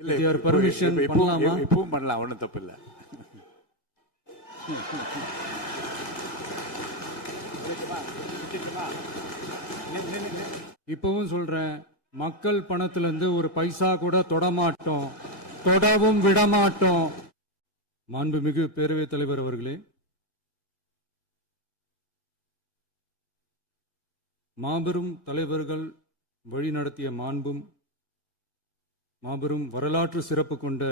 இல்ல பெர்மிஷன் பண்ணலாமா? இப்பவும் பண்ணலாம், ஒன்றும் தப்பு இல்லை. இப்பவும் சொல்றேன், மக்கள் பணத்திலிருந்து ஒரு பைசா கூட தொடமாட்டோம், தொடவும் விடமாட்டோம். மாண்புமிகு பேரவைத் தலைவர் அவர்களே, மாபெரும் தலைவர்கள் வழிநடத்திய மாண்பும் மாபெரும் வரலாற்று சிறப்பு கொண்ட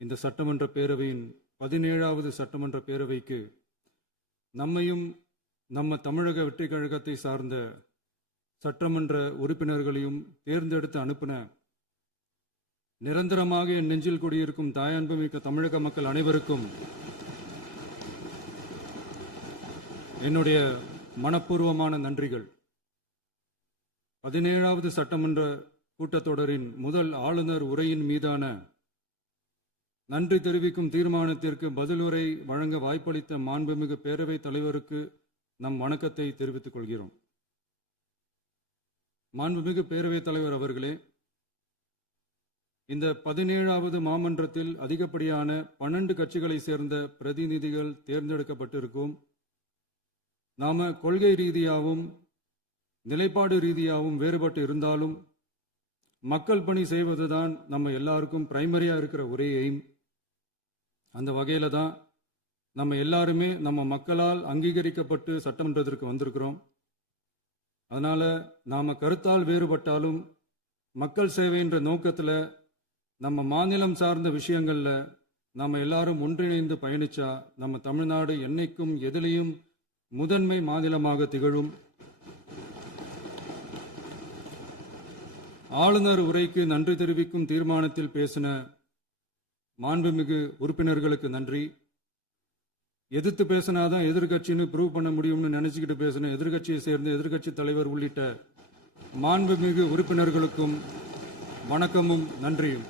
இந்த சட்டமன்ற பேரவையின் 17வது சட்டமன்ற பேரவைக்கு நம்மையும் நம்ம தமிழக வெற்றி கழகத்தை சார்ந்த சட்டமன்ற உறுப்பினர்களையும் தேர்ந்தெடுத்து அனுப்பின நிரந்தரமாக என் நெஞ்சில் குடியிருக்கும் தாயன்புமிக்க தமிழக மக்கள் அனைவருக்கும் என்னுடைய மனப்பூர்வமான நன்றிகள். 17வது சட்டமன்ற கூட்டத்தொடரின் முதல் ஆளுநர் உரையின் மீதான நன்றி தெரிவிக்கும் தீர்மானத்திற்கு பதிலுரை வழங்க வாய்ப்பளித்த மாண்புமிகு பேரவைத் தலைவருக்கு நம் வணக்கத்தை தெரிவித்துக் கொள்கிறோம். மாண்புமிகு பேரவைத் தலைவர் அவர்களே, இந்த 17வது மாமன்றத்தில் அதிகப்படியான 12 கட்சிகளை சேர்ந்த பிரதிநிதிகள் தேர்ந்தெடுக்கப்பட்டிருக்கும். நாம கொள்கை ரீதியாகவும் நிலைப்பாடு ரீதியாகவும் வேறுபட்டு இருந்தாலும் மக்கள் பணி செய்வதுதான் நம்ம எல்லாருக்கும் பிரைமரியா இருக்கிற ஒரே எய்ம். அந்த வகையில தான் நம்ம எல்லாருமே நம்ம மக்களால் அங்கீகரிக்கப்பட்டு சட்டமன்றத்திற்கு வந்திருக்கிறோம். அதனால நாம கருத்தால் வேறுபட்டாலும் மக்கள் சேவை என்ற நோக்கத்தில் நம்ம மாநிலம் சார்ந்த விஷயங்கள்ல நாம எல்லாரும் ஒன்றிணைந்து பயணிச்சா நம்ம தமிழ்நாடு என்னைக்கும் எதிலையும் முதன்மை மாநிலமாக திகழும். ஆளுநர் உரைக்கு நன்றி தெரிவிக்கும் தீர்மானத்தில் பேசின மாண்புமிகு உறுப்பினர்களுக்கு நன்றி. எதிர்த்து பேசினாதான் எதிர்கட்சின்னு ப்ரூவ் பண்ண முடியும்னு நினைச்சுக்கிட்டு பேசின எதிர்கட்சியை சேர்ந்த எதிர்கட்சி தலைவர் உள்ளிட்ட மாண்புமிகு உறுப்பினர்களுக்கும் வணக்கமும் நன்றியும்.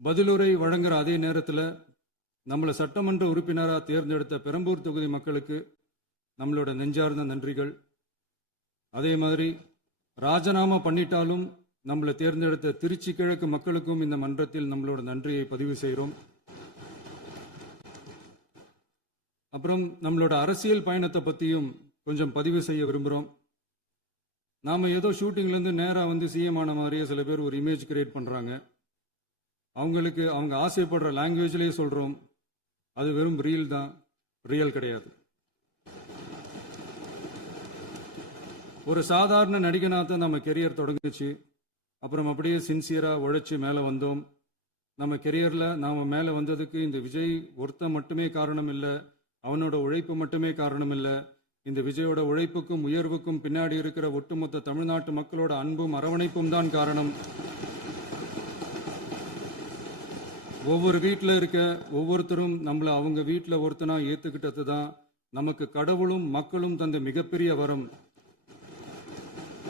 பதிலுரை வழங்குற அதே நேரத்தில் நம்மளை சட்டமன்ற உறுப்பினராக தேர்ந்தெடுத்த பெரம்பூர் தொகுதி மக்களுக்கு நம்மளோட நெஞ்சார்ந்த நன்றிகள். அதே மாதிரி ராஜினாமா பண்ணிட்டாலும் நம்மளை தேர்ந்தெடுத்த திருச்சி கிழக்கு மக்களுக்கும் இந்த மன்றத்தில் நம்மளோட நன்றியை பதிவு செய்கிறோம். அப்புறம் நம்மளோட அரசியல் பயணத்தை பற்றியும் கொஞ்சம் பதிவு செய்ய விரும்புகிறோம். நாம் ஏதோ ஷூட்டிங்லேருந்து நேராக வந்து சிஎம் ஆன மாதிரியே சில பேர் ஒரு இமேஜ் கிரியேட் பண்ணுறாங்க. அவங்களுக்கு அவங்க ஆசைப்படுற லாங்குவேஜ்லேயே சொல்கிறோம், அது வெறும் ரீல் தான், ரியல் கிடையாது. ஒரு சாதாரண நடிகனாக நம்ம கெரியர் தொடங்குச்சு. அப்புறம் அப்படியே சின்சியராக உழைச்சி மேலே வந்தோம். நம்ம கெரியரில் நாம் மேலே வந்ததுக்கு இந்த விஜய் ஒருத்தன் மட்டுமே காரணம் இல்லை, அவனோட உழைப்பு மட்டுமே காரணம் இல்லை. இந்த விஜயோட உழைப்புக்கும் உயர்வுக்கும் பின்னாடி இருக்கிற ஒட்டுமொத்த தமிழ்நாட்டு மக்களோட அன்பும் அரவணைப்பும் தான் காரணம். ஒவ்வொரு வீட்டில் இருக்க ஒவ்வொருத்தரும் நம்மளை அவங்க வீட்டில் ஒருத்தனா ஏற்றுக்கிட்டது தான் நமக்கு கடவுளும் மக்களும் தந்த மிகப்பெரிய வரம்.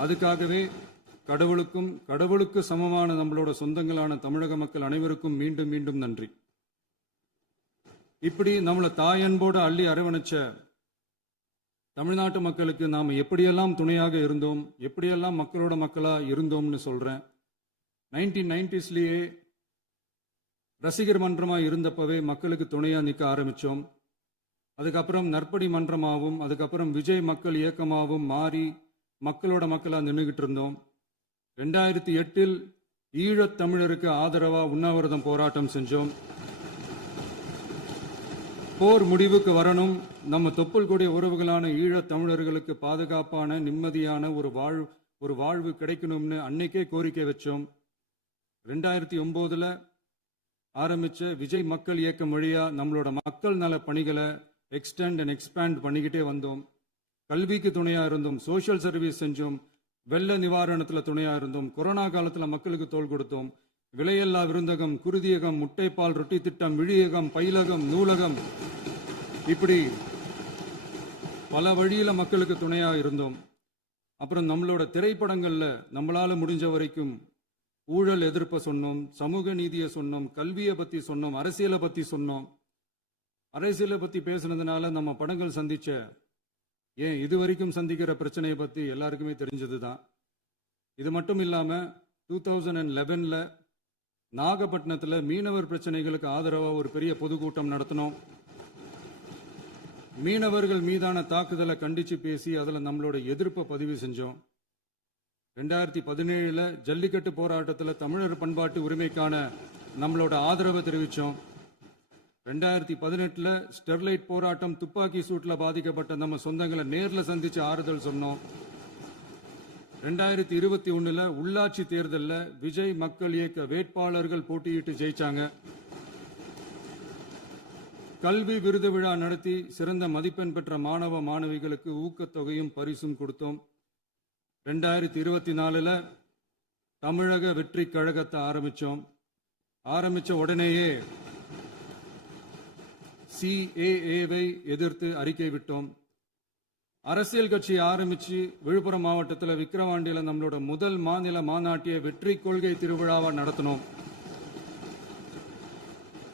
அதுக்காகவே கடவுளுக்கு சமமான நம்மளோட சொந்தங்களான தமிழக மக்கள் அனைவருக்கும் மீண்டும் மீண்டும் நன்றி. இப்படி நம்மளை தாயன்போடு அள்ளி அரவணைச்ச தமிழ்நாட்டு மக்களுக்கு நாம் எப்படியெல்லாம் துணையாக இருந்தோம், எப்படியெல்லாம் மக்களோட மக்களா இருந்தோம்னு சொல்றேன். 1990ஸ்லயே ரசிகர் மன்றமா இருந்தப்பவே மக்களுக்கு துணையா நிற்க ஆரம்பிச்சோம். அதுக்கப்புறம் நற்படி மன்றமாகவும் அதுக்கப்புறம் விஜய் மக்கள் இயக்கமாகவும் மாறி மக்களோட மக்களா நின்றுகிட்டு இருந்தோம். 2008 ஈழத் தமிழருக்கு ஆதரவா உண்ணாவிரதம் போராட்டம் செஞ்சோம். போர் முடிவுக்கு வரணும், நம்ம தொப்புள் கூடிய உறவுகளான ஈழத் தமிழர்களுக்கு பாதுகாப்பான நிம்மதியான ஒரு வாழ்வு கிடைக்கணும்னு அன்னைக்கே கோரிக்கை வச்சோம். 2009 ஆரம்பிச்ச விஜய் மக்கள் இயக்கம் வழியா நம்மளோட மக்கள் நல பணிகளை எக்ஸ்டெண்ட் அண்ட் எக்ஸ்பேண்ட் பண்ணிக்கிட்டே வந்தோம். கல்விக்கு துணையா இருந்தோம், சோஷியல் சர்வீஸ் செஞ்சோம், வெள்ள நிவாரணத்தில் துணையா இருந்தோம், கொரோனா காலத்தில் மக்களுக்கு தோள் கொடுத்தோம். விலையில்லா விருந்தகம், குருதியகம், முட்டைப்பால் ரொட்டி திட்டம், விழியகம், பயிலகம், நூலகம், இப்படி பல வழியில மக்களுக்கு துணையா இருந்தோம். அப்புறம் நம்மளோட திரைப்படங்கள்ல நம்மளால முடிஞ்ச வரைக்கும் ஊழல் எதிர்ப்பை சொன்னோம், சமூக நீதியை சொன்னோம், கல்வியை பத்தி சொன்னோம், அரசியலை பத்தி சொன்னோம். அரசியலை பத்தி பேசுனதுனால நம்ம படங்கள் சந்திச்ச இதுவரைக்கும் சந்திக்கிற பிரச்சனையை பத்தி எல்லாருக்குமே தெரிஞ்சது தான். இது மட்டும் இல்லாம 2011ல நாகப்பட்டினத்தில் மீனவர் பிரச்சனைகளுக்கு ஆதரவாக ஒரு பெரிய பொதுக்கூட்டம் நடத்தினோம். மீனவர்கள் மீதான தாக்குதலை கண்டிச்சு பேசி அதில் நம்மளோட எதிர்ப்பை பதிவு செஞ்சோம். 2017ல ஜல்லிக்கட்டு போராட்டத்தில் தமிழர் பண்பாட்டு உரிமைக்கான நம்மளோட ஆதரவை தெரிவித்தோம். 2018ல ஸ்டெர்லைட் போராட்டம் துப்பாக்கி சூட்டில் பாதிக்கப்பட்ட நம்ம சொந்தங்களை நேரில் சந்திச்சு ஆறுதல் சொன்னோம். 2021ல உள்ளாட்சி தேர்தலில் விஜய் மக்கள் இயக்க வேட்பாளர்கள் போட்டியிட்டு ஜெயிச்சாங்க. கல்வி விருது விழா நடத்தி சிறந்த மதிப்பெண் பெற்ற மாணவ மாணவிகளுக்கு ஊக்கத்தொகையும் பரிசும் கொடுத்தோம். 2024ல தமிழக வெற்றி கழகத்தை ஆரம்பிச்ச உடனேயே CAA-வை எதிர்த்து அறிக்கை விட்டோம். அரசியல் கட்சி ஆரம்பிச்சு விழுப்புரம் மாவட்டத்தில் விக்கிரவாண்டியில நம்மளோட முதல் மாநில மாநாட்டிய வெற்றி கொள்கை திருவிழாவை நடத்தினோம்.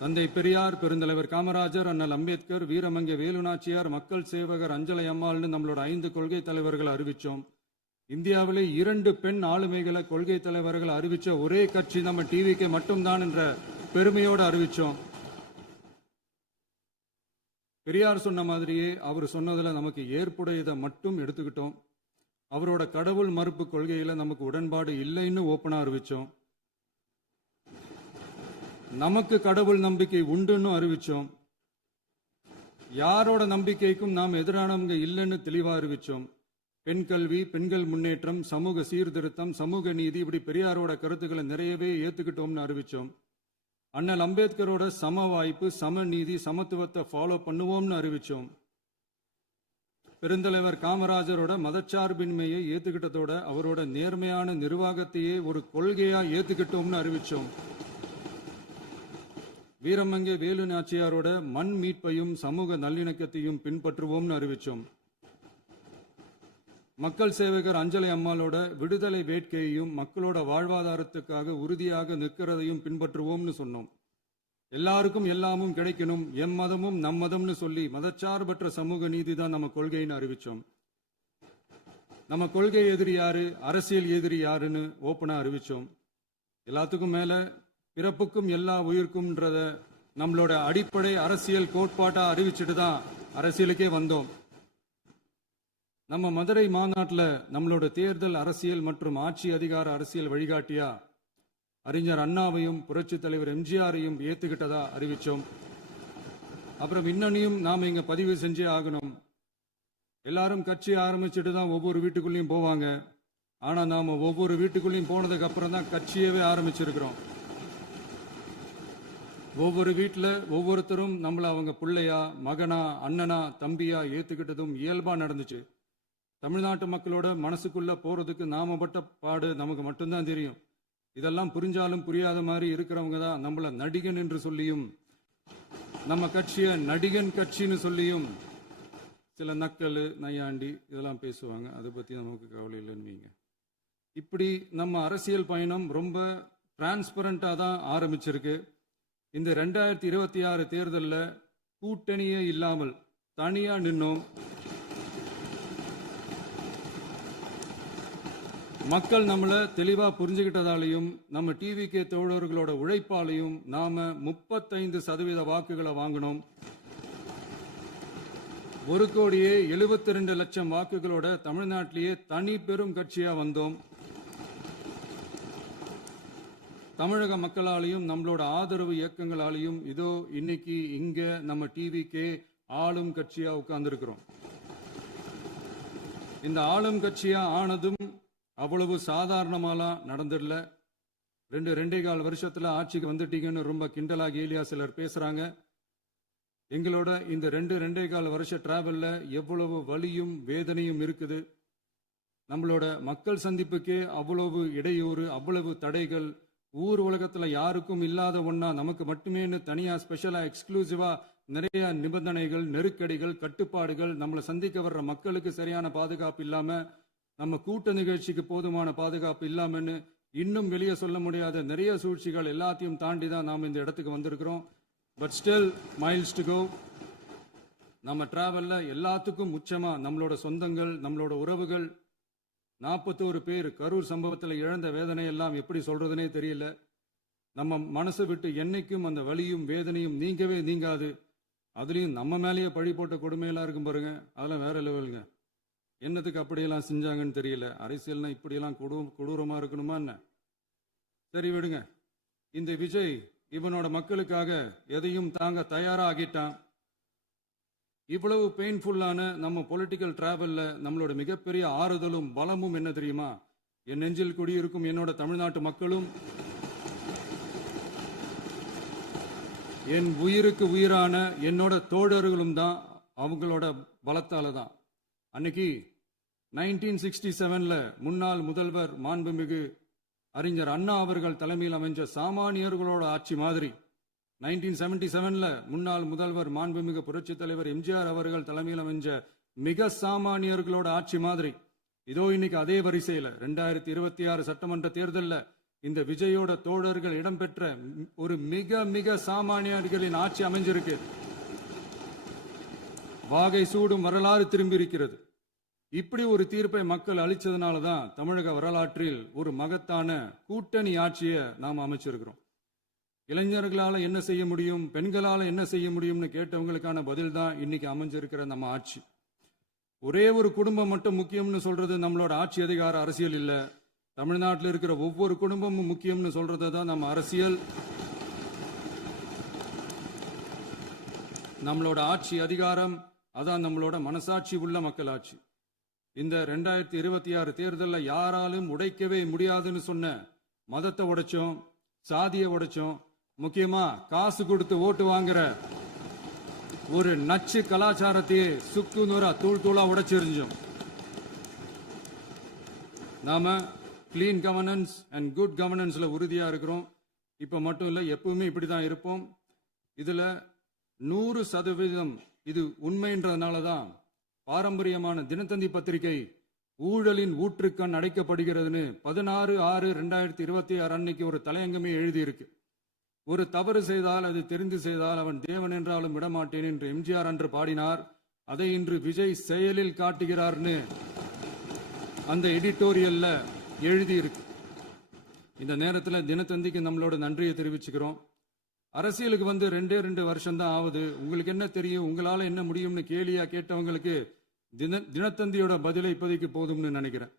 தந்தை பெரியார், பெருந்தலைவர் காமராஜர், அண்ணல் அம்பேத்கர், வீரமங்கை வேலுநாச்சியார், மக்கள் சேவகர் அஞ்சலை அம்மாள்னு நம்மளோட 5 கொள்கை தலைவர்களை அறிவிச்சோம். இந்தியாவிலே 2 பெண் ஆளுமைகளை கொள்கை தலைவர்கள் அறிவிச்ச ஒரே கட்சி நம்ம டிவிக்கு மட்டும்தான் என்ற பெருமையோடு அறிவிச்சோம். பெரியார் சொன்ன மாதிரியே அவர் சொன்னதுல நமக்கு ஏற்புடையதை மட்டும் எடுத்துக்கிட்டோம். அவரோட கடவுள் மறுப்பு கொள்கையில நமக்கு உடன்பாடு இல்லைன்னு ஓப்பனா அறிவிச்சோம். நமக்கு கடவுள் நம்பிக்கை உண்டுன்னு அறிவிச்சோம். யாரோட நம்பிக்கைக்கும் நாம் எதிரானவங்க இல்லைன்னு தெளிவா அறிவிச்சோம். பெண் கல்வி, பெண்கள் முன்னேற்றம், சமூக சீர்திருத்தம், சமூக நீதி, இப்படி பெரியாரோட கருத்துக்களை நிறையவே ஏத்துக்கிட்டோம்னு அறிவிச்சோம். அண்ணல் அம்பேத்கரோட சம வாய்ப்பு, சமநீதி, சமத்துவத்தை ஃபாலோ பண்ணுவோம்னு அறிவிச்சோம். பெருந்தலைவர் காமராஜரோட மதச்சார்பின்மையை ஏத்துக்கிட்டதோட அவரோட நேர்மையான நிர்வாகத்தையே ஒரு கொள்கையா ஏத்துக்கிட்டோம்னு அறிவிச்சோம். வீரமங்கை வேலு நாச்சியாரோட மண் மீட்பையும் சமூக நல்லிணக்கத்தையும் பின்பற்றுவோம்னு அறிவிச்சோம். மக்கள் சேவகர் அஞ்சலை அம்மாளோட விடுதலை வேட்கையையும் மக்களோட வாழ்வாதாரத்துக்காக உறுதியாக நிற்கிறதையும் பின்பற்றுவோம்னு சொன்னோம். எல்லாருக்கும் எல்லாமும் கிடைக்கணும், எம் மதமும் நம் மதம்னு சொல்லி மதச்சார்பற்ற சமூக நீதி தான் நம்ம கொள்கைன்னு அறிவிச்சோம். நம்ம கொள்கை எதிரி யாரு, அரசியல் எதிரி யாருன்னு ஓப்பனா அறிவிச்சோம். எல்லாத்துக்கும் மேல பிறப்புக்கும் எல்லா உயிருக்கும்ன்றத நம்மளோட அடிப்படை அரசியல் கோட்பாட்டா அறிவிச்சுட்டு தான் அரசியலுக்கே வந்தோம். நம்ம மதுரை மாநாட்டில் நம்மளோட தேர்தல் அரசியல் மற்றும் ஆட்சி அதிகார அரசியல் வழிகாட்டியா அறிஞர் அண்ணாவையும் புரட்சி தலைவர் எம்ஜிஆரையும் ஏத்துக்கிட்டதா அறிவிச்சோம். அப்புறம் இன்னனையும் நாம இங்க பதிவு செஞ்சே ஆகணும். எல்லாரும் கட்சி ஆரம்பிச்சுட்டு தான் ஒவ்வொரு வீட்டுக்குள்ளேயும் போவாங்க. ஆனா நாம ஒவ்வொரு வீட்டுக்குள்ளேயும் போனதுக்கு அப்புறம் தான் கட்சியவே ஆரம்பிச்சிருக்கிறோம். ஒவ்வொரு வீட்டில் ஒவ்வொருத்தரும் நம்மள அவங்க பிள்ளையா, மகனா, அண்ணனா, தம்பியா ஏத்துக்கிட்டதும் இயல்பா நடந்துச்சு. தமிழ்நாட்டு மக்களோட மனசுக்குள்ள போறதுக்கு நாம பட்ட பாடு நமக்கு மட்டும்தான் தெரியும். இதெல்லாம் புரிஞ்சாலும் புரியாத மாதிரி இருக்கிறவங்க தான் நம்மள நடிகன் என்று சொல்லியும் நம்ம கட்சிய நடிகன் கட்சின்னு சொல்லியும் சில நக்கல், நையாண்டி இதெல்லாம் பேசுவாங்க. அதை பத்தி நமக்கு கவலை இல்லைன்னு. இப்படி நம்ம அரசியல் பயணம் ரொம்ப டிரான்ஸ்பரண்டா தான் ஆரம்பிச்சிருக்கு. இந்த 2026 தேர்தலில் கூட்டணியே இல்லாமல் தனியா நின்னோம். மக்கள் நம்மளை தெளிவா புரிஞ்சுக்கிட்டதாலையும் நம்ம டிவிகே தோழர்களோட உழைப்பாலையும் நாம 35% வாக்குகளை வாங்கினோம். 1,72,00,000 வாக்குகளோட தமிழ்நாட்டிலேயே தனி பெரும் கட்சியா வந்தோம். தமிழக மக்களாலையும் நம்மளோட ஆதரவு இயக்கங்களாலையும் இதோ இன்னைக்கு இங்க நம்ம டிவிகே ஆளும் கட்சியா உட்கார்ந்துருக்கிறோம். இந்த ஆளும் கட்சியா ஆனதும் அவ்வளவு சாதாரணமாலாம் நடந்துடல. 2.25 வருஷத்துல ஆட்சிக்கு வந்துட்டீங்கன்னு ரொம்ப கிண்டலா கேலியா சிலர் பேசுறாங்க. எங்களோட இந்த 2.25 வருஷ டிராவல்ல எவ்வளவு வலியும் வேதனையும் இருக்குது. நம்மளோட மக்கள் சந்திப்புக்கே அவ்வளவு இடையூறு, அவ்வளவு தடைகள், ஊர் உலகத்துல யாருக்கும் இல்லாத ஒன்னா நமக்கு மட்டுமே தனியா ஸ்பெஷலா எக்ஸ்க்ளூசிவா நிறைய நிபந்தனைகள், நெருக்கடிகள், கட்டுப்பாடுகள், நம்மளை சந்திக்க வர்ற மக்களுக்கு சரியான பாதுகாப்பு இல்லாம, நம்ம கூட்ட நிகழ்ச்சிக்கு போதுமான பாதுகாப்பு இல்லாமன்னு இன்னும் வெளியே சொல்ல முடியாத நிறைய சூழ்ச்சிகள் எல்லாத்தையும் தாண்டி தான் நாம் இந்த இடத்துக்கு வந்திருக்கிறோம். But still miles to go. நம்ம டிராவல்ல எல்லாத்துக்கும் உச்சமா நம்மளோட சொந்தங்கள், நம்மளோட உறவுகள், 41 பேர் கரூர் சம்பவத்தில் இழந்த வேதனை எல்லாம் எப்படி சொல்றதுனே தெரியல. நம்ம மனசை விட்டு என்னைக்கும் அந்த வலியும் வேதனையும் நீங்கவே நீங்காது. அதுலயும் நம்ம மேலேயே பழி போட்ட கொடுமையெல்லாம் இருக்கும் பாருங்க, அதெல்லாம் வேற லெவலுங்க. என்னத்துக்கு அப்படியெல்லாம் செஞ்சாங்கன்னு தெரியல. அரசியல்னா இப்படியெல்லாம் கொடூரமா இருக்கணுமா என்ன? சரி விடுங்க. இந்த விஜய் இவனோட மக்களுக்காக எதையும் தாங்க தயாரா ஆகிட்டான். இவ்வளவு பெயின்ஃபுல்லான நம்ம பொலிட்டிக்கல் டிராவல்ல நம்மளோட மிகப்பெரிய ஆறுதலும் பலமும் என்ன தெரியுமா? என் நெஞ்சில் குடியிருக்கும் என்னோட தமிழ்நாட்டு மக்களும், என் உயிருக்கு உயிரான என்னோட தோழர்களும் தான். அவங்களோட பலத்தால தான். அன்னைக்கு 1967 முன்னாள் முதல்வர் மாண்புமிகு அறிஞர் அண்ணா அவர்கள் தலைமையில் அமைஞ்ச சாமானியர்களோட ஆட்சி மாதிரி 1977 முன்னாள் முதல்வர் மாண்புமிகு புரட்சி தலைவர் எம்ஜிஆர் அவர்கள் தலைமையில் அமைஞ்ச மிக சாமானியர்களோட ஆட்சி மாதிரி இதோ இன்னைக்கு அதே வரிசையில 2026 சட்டமன்ற தேர்தலில் இந்த விஜயோட தோழர்கள் இடம்பெற்ற ஒரு மிக மிக சாமானியர்களின் ஆட்சி அமைஞ்சிருக்கு. வாகை சூடும் வரலாறு திரும்பி இருக்கிறது. இப்படி ஒரு தீர்ப்பை மக்கள் அளிச்சதுனால தான் தமிழக வரலாற்றில் ஒரு மகத்தான கூட்டணி ஆட்சியை நாம் அமைச்சிருக்கிறோம். இளைஞர்களால என்ன செய்ய முடியும், பெண்களால என்ன செய்ய முடியும்னு கேட்டவங்களுக்கான பதில் தான் இன்னைக்கு அமைஞ்சிருக்கிற நம்ம ஆட்சி. ஒரே ஒரு குடும்பம் மட்டும் முக்கியம்னு சொல்றது நம்மளோட ஆட்சி அதிகார அரசியல் இல்ல. தமிழ்நாட்டில் இருக்கிற ஒவ்வொரு குடும்பமும் முக்கியம்னு சொல்றது தான் நம்ம அரசியல். நம்மளோட ஆட்சி அதிகாரம் அதான் நம்மளோட மனசாட்சி உள்ள மக்களாட்சி. இந்த 2026 தேர்தலில் யாராலும் உடைக்கவே முடியாதுன்னு சொன்ன மதத்தை உடைச்சோம், சாதியை உடைச்சோம், முக்கியமா காசு கொடுத்து ஓட்டு வாங்குற ஒரு நச்சு கலாச்சாரத்தையே சுக்கு நூறா தூள் தூளா உடைச்சிருந்தோம். நாம கிளீன் கவர்னன்ஸ் அண்ட் குட் கவர்னன்ஸ்ல உறுதியா இருக்கிறோம். இப்ப மட்டும் இல்ல, எப்பவுமே இப்படிதான் இருப்போம். இதுல 100% இது உண்மைன்றதுனால தான் பாரம்பரியமான தினத்தந்தி பத்திரிகை ஊழலின் ஊற்றுக்கண் அடைக்கப்படுகிறதுன்னு 16/6/2026 அன்னைக்கு ஒரு தலையங்கமே எழுதியிருக்கு. ஒரு தவறு செய்தால் அது தெரிந்து செய்தால் அவன் தேவன் என்றாலும் விடமாட்டேன் என்று எம்ஜிஆர் அன்று பாடினார். அதை இன்று விஜய் செயலில் காட்டுகிறார்னு அந்த எடிட்டோரியல்ல எழுதியிருக்கு. இந்த நேரத்தில் தினத்தந்திக்கு நம்மளோட நன்றியை தெரிவிச்சுக்கிறோம். அரசியலுக்கு வந்து 2 வருஷம் தான் ஆகுது. உங்களுக்கு என்ன தெரியும், உங்களால என்ன முடியும்னு கேலியா கேட்டவங்களுக்கு தினத்தந்தியோட பதிலை இப்போதைக்கு போதும்னு நினைக்கிறேன்.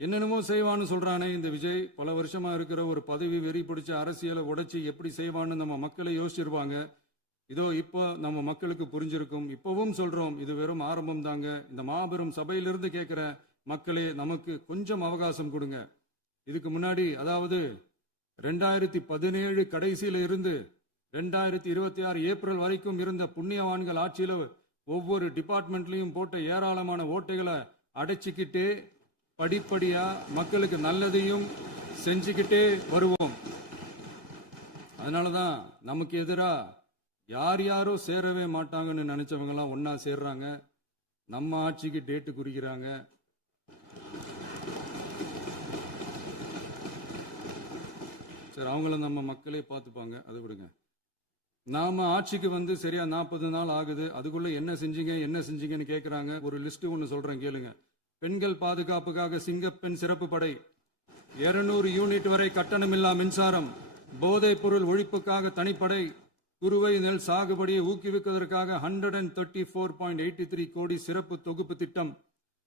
என்னென்னமோ செய்வான்னு சொல்றானே இந்த விஜய், பல வருஷமா இருக்கிற ஒரு பதவி வெறி பிடிச்ச அரசியலை உடைச்சி எப்படி செய்வான்னு நம்ம மக்களை யோசிச்சிருவாங்க. இதோ இப்போ நம்ம மக்களுக்கு புரிஞ்சிருக்கும். இப்பவும் சொல்றோம், இது வெறும் ஆரம்பம் தாங்க. இந்த மாபெரும் சபையிலிருந்து கேட்கிற மக்களே, நமக்கு கொஞ்சம் அவகாசம் கொடுங்க. இதுக்கு முன்னாடி, அதாவது 2017 கடைசியில இருந்து 2026 ஏப்ரல் வரைக்கும் இருந்த புண்ணியவான்கள் ஆட்சியில ஒவ்வொரு டிபார்ட்மெண்ட்லயும் போட்ட ஏராளமான ஓட்டைகளை அடைச்சிக்கிட்டே படிப்படியா மக்களுக்கு நல்லதையும் செஞ்சுக்கிட்டே வருவோம். அதனாலதான் நமக்கு எதிரா யாரோ சேரவே மாட்டாங்கன்னு நினைச்சவங்க எல்லாம் ஒன்னா சேர்றாங்க. நம்ம ஆட்சிக்கு டேட்டு குறிக்கிறாங்க. சரி, அவங்கள நம்ம மக்களே பார்த்துப்பாங்க, அதை விடுங்க. நாம ஆட்சிக்கு வந்து சரியா 40 நாள் ஆகுது. அதுக்குள்ள என்ன செஞ்சீங்கன்னு கேட்கிறாங்க. ஒரு லிஸ்ட் ஒன்று சொல்றேன் கேளுங்க. பெண்கள் பாதுகாப்புக்காக சிங்கப்பெண் சிறப்பு படை, 200 யூனிட் வரை கட்டணமில்லா மின்சாரம், போதைப் பொருள் ஒழிப்புக்காக தனிப்படை, குறுவை நெல் சாகுபடியை ஊக்குவிப்பதற்காக 134.83 கோடி சிறப்பு தொகுப்பு திட்டம்,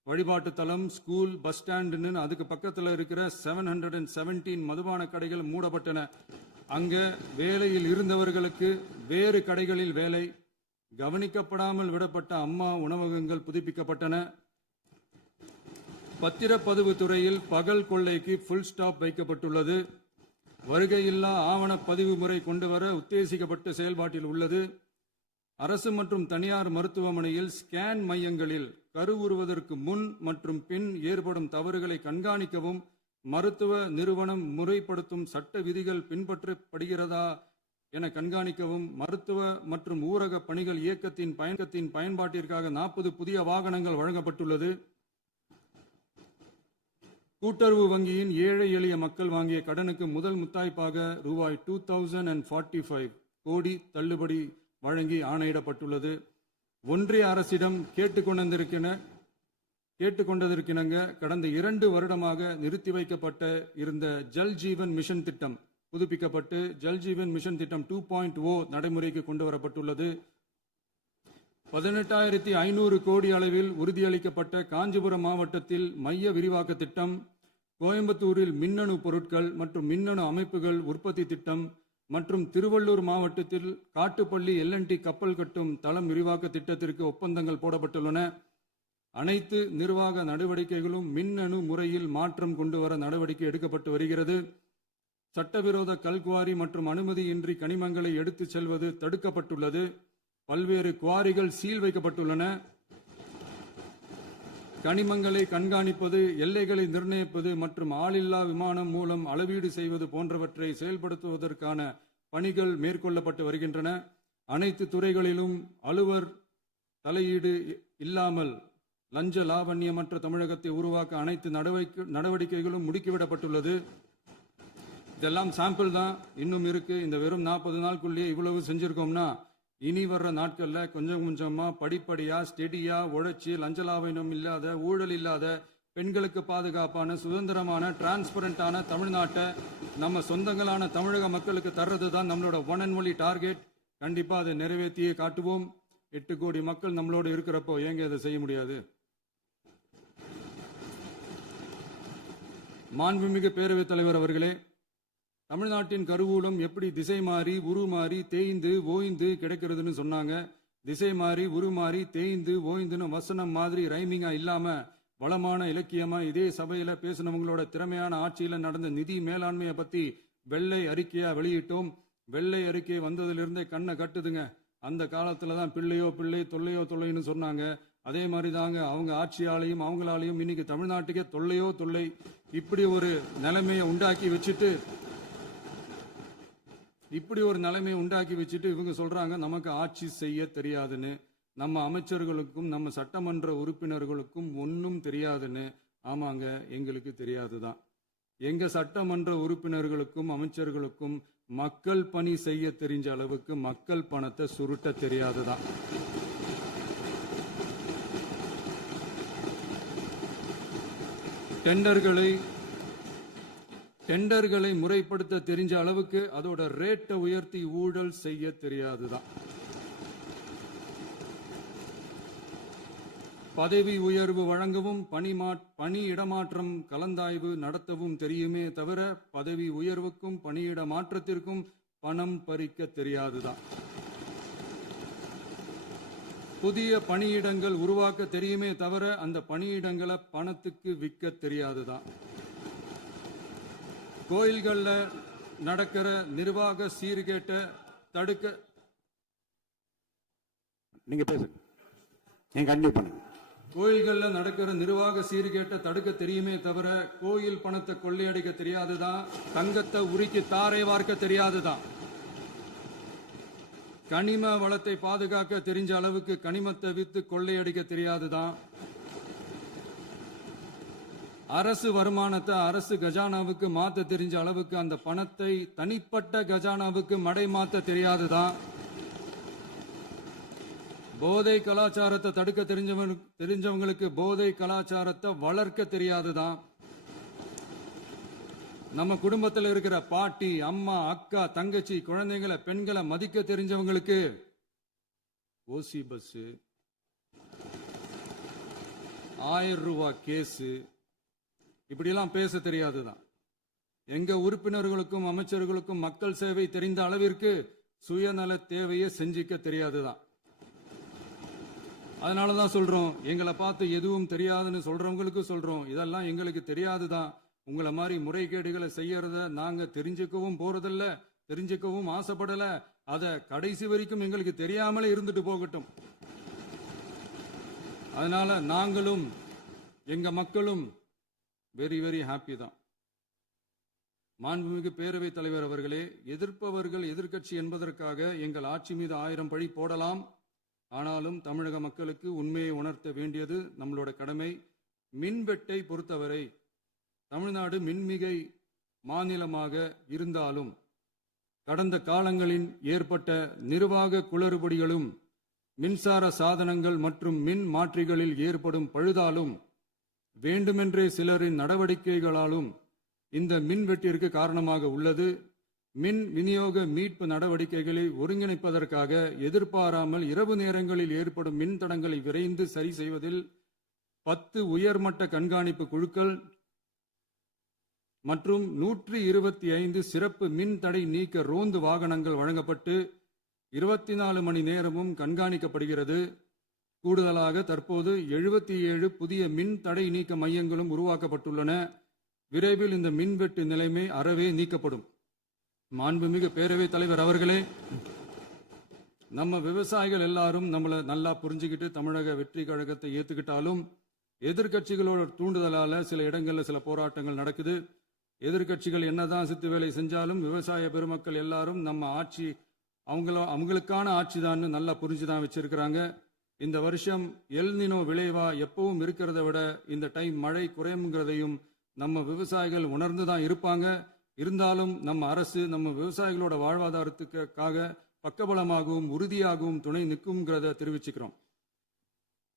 வழிபாட்டு தலம், ஸ்கூல், பஸ் ஸ்டாண்டுன்னு அதுக்கு பக்கத்தில் இருக்கிற 717 மதுபான கடைகள் மூடப்பட்டன. அங்க வேலையில் இருந்தவர்களுக்கு வேறு கடைகளில் வேலை, கவனிக்கப்படாமல் விடப்பட்ட அம்மா உணவகங்கள் புதுப்பிக்கப்பட்டன. பத்திரப்பதிவு துறையில் பகல் கொள்ளைக்கு ஃபுல் ஸ்டாப் வைக்கப்பட்டுள்ளது. வருகையில்லா ஆவண பதிவு முறை கொண்டு வர உத்தேசிக்கப்பட்ட செயல்பாட்டில் உள்ளது. அரசு மற்றும் தனியார் மருத்துவமனையில் ஸ்கேன் மையங்களில் கருவுறுவதற்கு முன் மற்றும் பின் ஏற்படும் தவறுகளை கண்காணிக்கவும், மருத்துவ நிறுவனம் முறைப்படுத்தும் சட்ட விதிகள் பின்பற்றப்படுகிறதா என கண்காணிக்கவும், மருத்துவ மற்றும் ஊரக பணிகள் இயக்கத்தின் பயன்பாட்டிற்காக 40 புதிய வாகனங்கள் வழங்கப்பட்டுள்ளது. கூட்டுறவு வங்கியின் ஏழை எளிய மக்கள் வாங்கிய கடனுக்கு முதல் முத்தாய்ப்பாக ரூபாய் 2045 கோடி தள்ளுபடி வழங்கி ஆணையிடப்பட்டுள்ளது. ஒன்றிய அரசிடம் கேட்டுக்கொண்டிருக்கிற கேட்டுக்கொண்டதற்கிணங்க கடந்த 2 வருடமாக நிறுத்தி வைக்கப்பட்ட இருந்த ஜல் ஜீவன் மிஷன் திட்டம் புதுப்பிக்கப்பட்டு ஜல் ஜீவன் மிஷன் திட்டம் 2.0 நடைமுறைக்கு கொண்டு வரப்பட்டுள்ளது. 18,500 கோடி அளவில் உறுதியளிக்கப்பட்ட காஞ்சிபுரம் மாவட்டத்தில் மைய விரிவாக்க திட்டம், கோயம்புத்தூரில் மின்னணு பொருட்கள் மற்றும் மின்னணு அமைப்புகள் உற்பத்தி திட்டம் மற்றும் திருவள்ளூர் மாவட்டத்தில் காட்டுப்பள்ளி LNT கப்பல் கட்டும் தளம் விரிவாக்க திட்டத்திற்கு ஒப்பந்தங்கள் போடப்பட்டுள்ளன. அனைத்து நிர்வாக நடவடிக்கைகளும் மின்னணு முறையில் மாற்றம் கொண்டு வர நடவடிக்கை எடுக்கப்பட்டு வருகிறது. சட்டவிரோத கல்குவாரி மற்றும் அனுமதியின்றி கனிமங்களை எடுத்துச் செல்வது தடுக்கப்பட்டுள்ளது. பல்வேறு குவாரிகள் சீல் வைக்கப்பட்டுள்ளன. கனிமங்களை கண்காணிப்பது, எல்லைகளை நிர்ணயிப்பது மற்றும் ஆளில்லா விமானம் மூலம் அளவீடு செய்வது போன்றவற்றை செயல்படுத்துவதற்கான பணிகள் மேற்கொள்ளப்பட்டு வருகின்றன. அனைத்து துறைகளிலும் அலுவலர் தலையீடு இல்லாமல் லஞ்ச லாவண்யமற்ற தமிழகத்தை உருவாக்க அனைத்து நடவடிக்கைகளும் முடுக்கிவிடப்பட்டுள்ளது. இதெல்லாம் சாம்பிள் தான், இன்னும் இருக்கு. இந்த வெறும் 40 நாளுக்குள்ளேயே இவ்வளவு செஞ்சிருக்கோம்னா இனி வர்ற நாட்கள்ல கொஞ்சம் கொஞ்சமா படிப்படியா ஸ்டெடியா உழைச்சி லஞ்ச லாவண்யம் இல்லாத, ஊழல் இல்லாத, பெண்களுக்கு பாதுகாப்பான, சுதந்திரமான, டிரான்ஸ்பரண்டான தமிழ்நாட்டை நம்ம சொந்தங்களான தமிழக மக்களுக்கு தர்றது தான் நம்மளோட ஒன் அண்ட் ஒன்லி டார்கெட். கண்டிப்பா அதை நிறைவேற்றியே காட்டுவோம். 8 கோடி மக்கள் நம்மளோட இருக்கிறப்போ ஏங்க இதை செய்ய முடியாது? மாண்புமிகு பேரவைத் தலைவர் அவர்களே, தமிழ்நாட்டின் கருவூலம் எப்படி திசை மாறி உருமாறி தேய்ந்து ஓய்ந்து கிடைக்கிறதுன்னு சொன்னாங்க. திசை மாறி உருமாறி தேய்ந்து ஓய்ந்துன்னு வசனம் மாதிரி ரைமிங்கா இல்லாம வளமான இலக்கியமா இதே சபையில பேசினவங்களோட திறமையான ஆட்சியில நடந்த நிதி மேலாண்மையை பத்தி வெள்ளை அறிக்கையா வெளியிட்டோம். வெள்ளை அறிக்கை வந்ததிலிருந்தே கண்ணை கட்டுதுங்க. அந்த காலத்துல தான் பிள்ளையோ பிள்ளை, தொல்லையோ தொல்லைன்னு சொன்னாங்க. அதே மாதிரி தாங்க அவங்க ஆட்சியாலையும் அவங்களாலையும் இன்னைக்கு தமிழ்நாட்டுக்கே தொல்லையோ தொல்லை. இப்படி ஒரு நிலைமையை உண்டாக்கி வச்சுட்டு இவங்க சொல்றாங்க நமக்கு ஆட்சி செய்ய தெரியாதுன்னு. நம்ம அமைச்சர்களுக்கும் நம்ம சட்டமன்ற உறுப்பினர்களுக்கும் ஒன்னும் தெரியாதுன்னு. ஆமாங்க, எங்களுக்கு தெரியாதுதான். எங்க சட்டமன்ற உறுப்பினர்களுக்கும் அமைச்சர்களுக்கும் மக்கள் பணி செய்ய தெரிஞ்ச அளவுக்கு மக்கள் பணத்தை சுருட்ட தெரியாதுதான். டெண்டர்களை முறைப்படுத்த தெரிஞ்ச அளவுக்கு அதோட ரேட்டை உயர்த்தி ஊழல் செய்ய தெரியாதுதான். பதவி உயர்வு வழங்கவும் பணி இடமாற்றம் கலந்தாய்வு நடத்தவும் தெரியுமே தவிர பதவி உயர்வுக்கும் பணியிட மாற்றத்திற்கும் பணம் பறிக்க தெரியாதுதான். புதிய பணியிடங்கள் உருவாக்க தெரியுமே தவிர அந்த பணியிடங்களை பணத்துக்கு விற்க தெரியாதுதான். கோயில்கள்ல நடக்கிற நிர்வாக சீர்கேட்டை தடுக்க நீங்க பேசுங்க, நீங்க கண்டினியூ பண்ணுங்க. கோயில்கள்ல நடக்கிற நிர்வாக சீர்கேட்டை தடுக்க தெரியுமே தவிர கோயில் பணத்தை கொள்ளையடிக்க தெரியாதுதான். தங்கத்தை உருக்கி தாரை வார்க்க தெரியாதுதான். கனிம வளத்தை பாதுகாக்க தெரிஞ்ச அளவுக்கு கனிமத்தை வித்து கொள்ளையடிக்க தெரியாதுதான். அரசு வருமானத்தை அரசு கஜானாவுக்கு மாத்த தெரிஞ்ச அளவுக்கு அந்த பணத்தை தனிப்பட்ட கஜானாவுக்கு மடை மாத்த தெரியாதுதான். போதை கலாச்சாரத்தை தடுக்க தெரிஞ்சவங்களுக்கு போதை கலாச்சாரத்தை வளர்க்க தெரியாதுதான். நம்ம குடும்பத்தில் இருக்கிற பாட்டி, அம்மா, அக்கா, தங்கச்சி, குழந்தைங்களை, பெண்களை மதிக்க தெரிஞ்சவங்களுக்கு ஓசி பஸ், 1000 ரூபாய் கேஸ், இப்படியெல்லாம் பேச தெரியாதுதான். எங்க உறுப்பினர்களுக்கும் அமைச்சர்களுக்கும் மக்கள் சேவை தெரிந்த அளவிற்கு சுயநல தேவையை செஞ்சிக்க தெரியாதுதான். அதனாலதான் சொல்றோம், எங்களை பார்த்து எதுவும் தெரியாதுன்னு சொல்றவங்களுக்கு சொல்றோம், இதெல்லாம் எங்களுக்கு தெரியாதுதான். உங்களை மாதிரி முறைகேடுகளை செய்யறத நாங்க தெரிஞ்சுக்கவும் போறதில்ல, தெரிஞ்சுக்கவும் ஆசைப்படல. அத கடைசி வரைக்கும் எங்களுக்கு தெரியாமலே இருந்துட்டு போகட்டும். அதனால நாங்களும் எங்க மக்களும் வெரி வெரி ஹாப்பி தான். மாண்புமிகு பேரவைத் தலைவர் அவர்களே, எதிர்ப்பவர்கள் எதிர்க்கட்சி என்பதற்காக எங்கள் ஆட்சி மீது 1000 பழி போடலாம். ஆனாலும் தமிழக மக்களுக்கு உண்மையை உணர்த்த வேண்டியது நம்மளோட கடமை. மின்வெட்டை பொறுத்தவரை தமிழ்நாடு மின்மிகை மாநிலமாக இருந்தாலும் கடந்த காலங்களில் ஏற்பட்ட நிர்வாக குளறுபடிகளும் மின்சார சாதனங்கள் மற்றும் மின் மாற்றிகளில் ஏற்படும் பழுதாலும் வேண்டுமென்றே சிலரின் நடவடிக்கைகளாலும் இந்த மின்வெட்டிற்கு காரணமாக உள்ளது. மின் விநியோக மீட்பு நடவடிக்கைகளை ஒருங்கிணைப்பதற்காக எதிர்பாராமல் இரவு நேரங்களில் ஏற்படும் மின் தடங்களை விரைந்து சரி செய்வதில் 10 உயர்மட்ட கண்காணிப்பு குழுக்கள் மற்றும் 125 சிறப்பு மின் தடை நீக்க ரோந்து வாகனங்கள் வழங்கப்பட்டு 24 மணி நேரமும் கண்காணிக்கப்படுகிறது. கூடுதலாக தற்போது 77 புதிய மின் தடை நீக்க மையங்களும் உருவாக்கப்பட்டுள்ளன. விரைவில் இந்த மின்வெட்டு நிலைமை அறவே நீக்கப்படும். மாண்புமிகு பேரவைத் தலைவர் அவர்களே, நம்ம விவசாயிகள் எல்லாரும் நம்மளை நல்லா புரிஞ்சுக்கிட்டு தமிழக வெற்றி கழகத்தை ஏத்துக்கிட்டாலும் எதிர்க்கட்சிகளோட தூண்டுதலால சில இடங்கள்ல சில போராட்டங்கள் நடக்குது. எதிர்க்கட்சிகள் என்னதான் சித்து வேலை செஞ்சாலும் விவசாய பெருமக்கள் எல்லாரும் நம்ம ஆட்சி அவங்களுக்கான ஆட்சி தான் நல்லா புரிஞ்சுதான் வச்சிருக்கிறாங்க. இந்த வருஷம் எல்னினோ விளைவா எப்பவும் இருக்கிறத விட இந்த டைம் மழை குறையுங்கிறதையும் நம்ம விவசாயிகள் உணர்ந்துதான் இருப்பாங்க. இருந்தாலும் நம்ம அரசு நம்ம விவசாயிகளோட வாழ்வாதாரத்துக்காக பக்கபலமாகவும் உறுதியாகவும் துணை நிற்கும்ங்கிறத தெரிவிச்சுக்கிறோம்.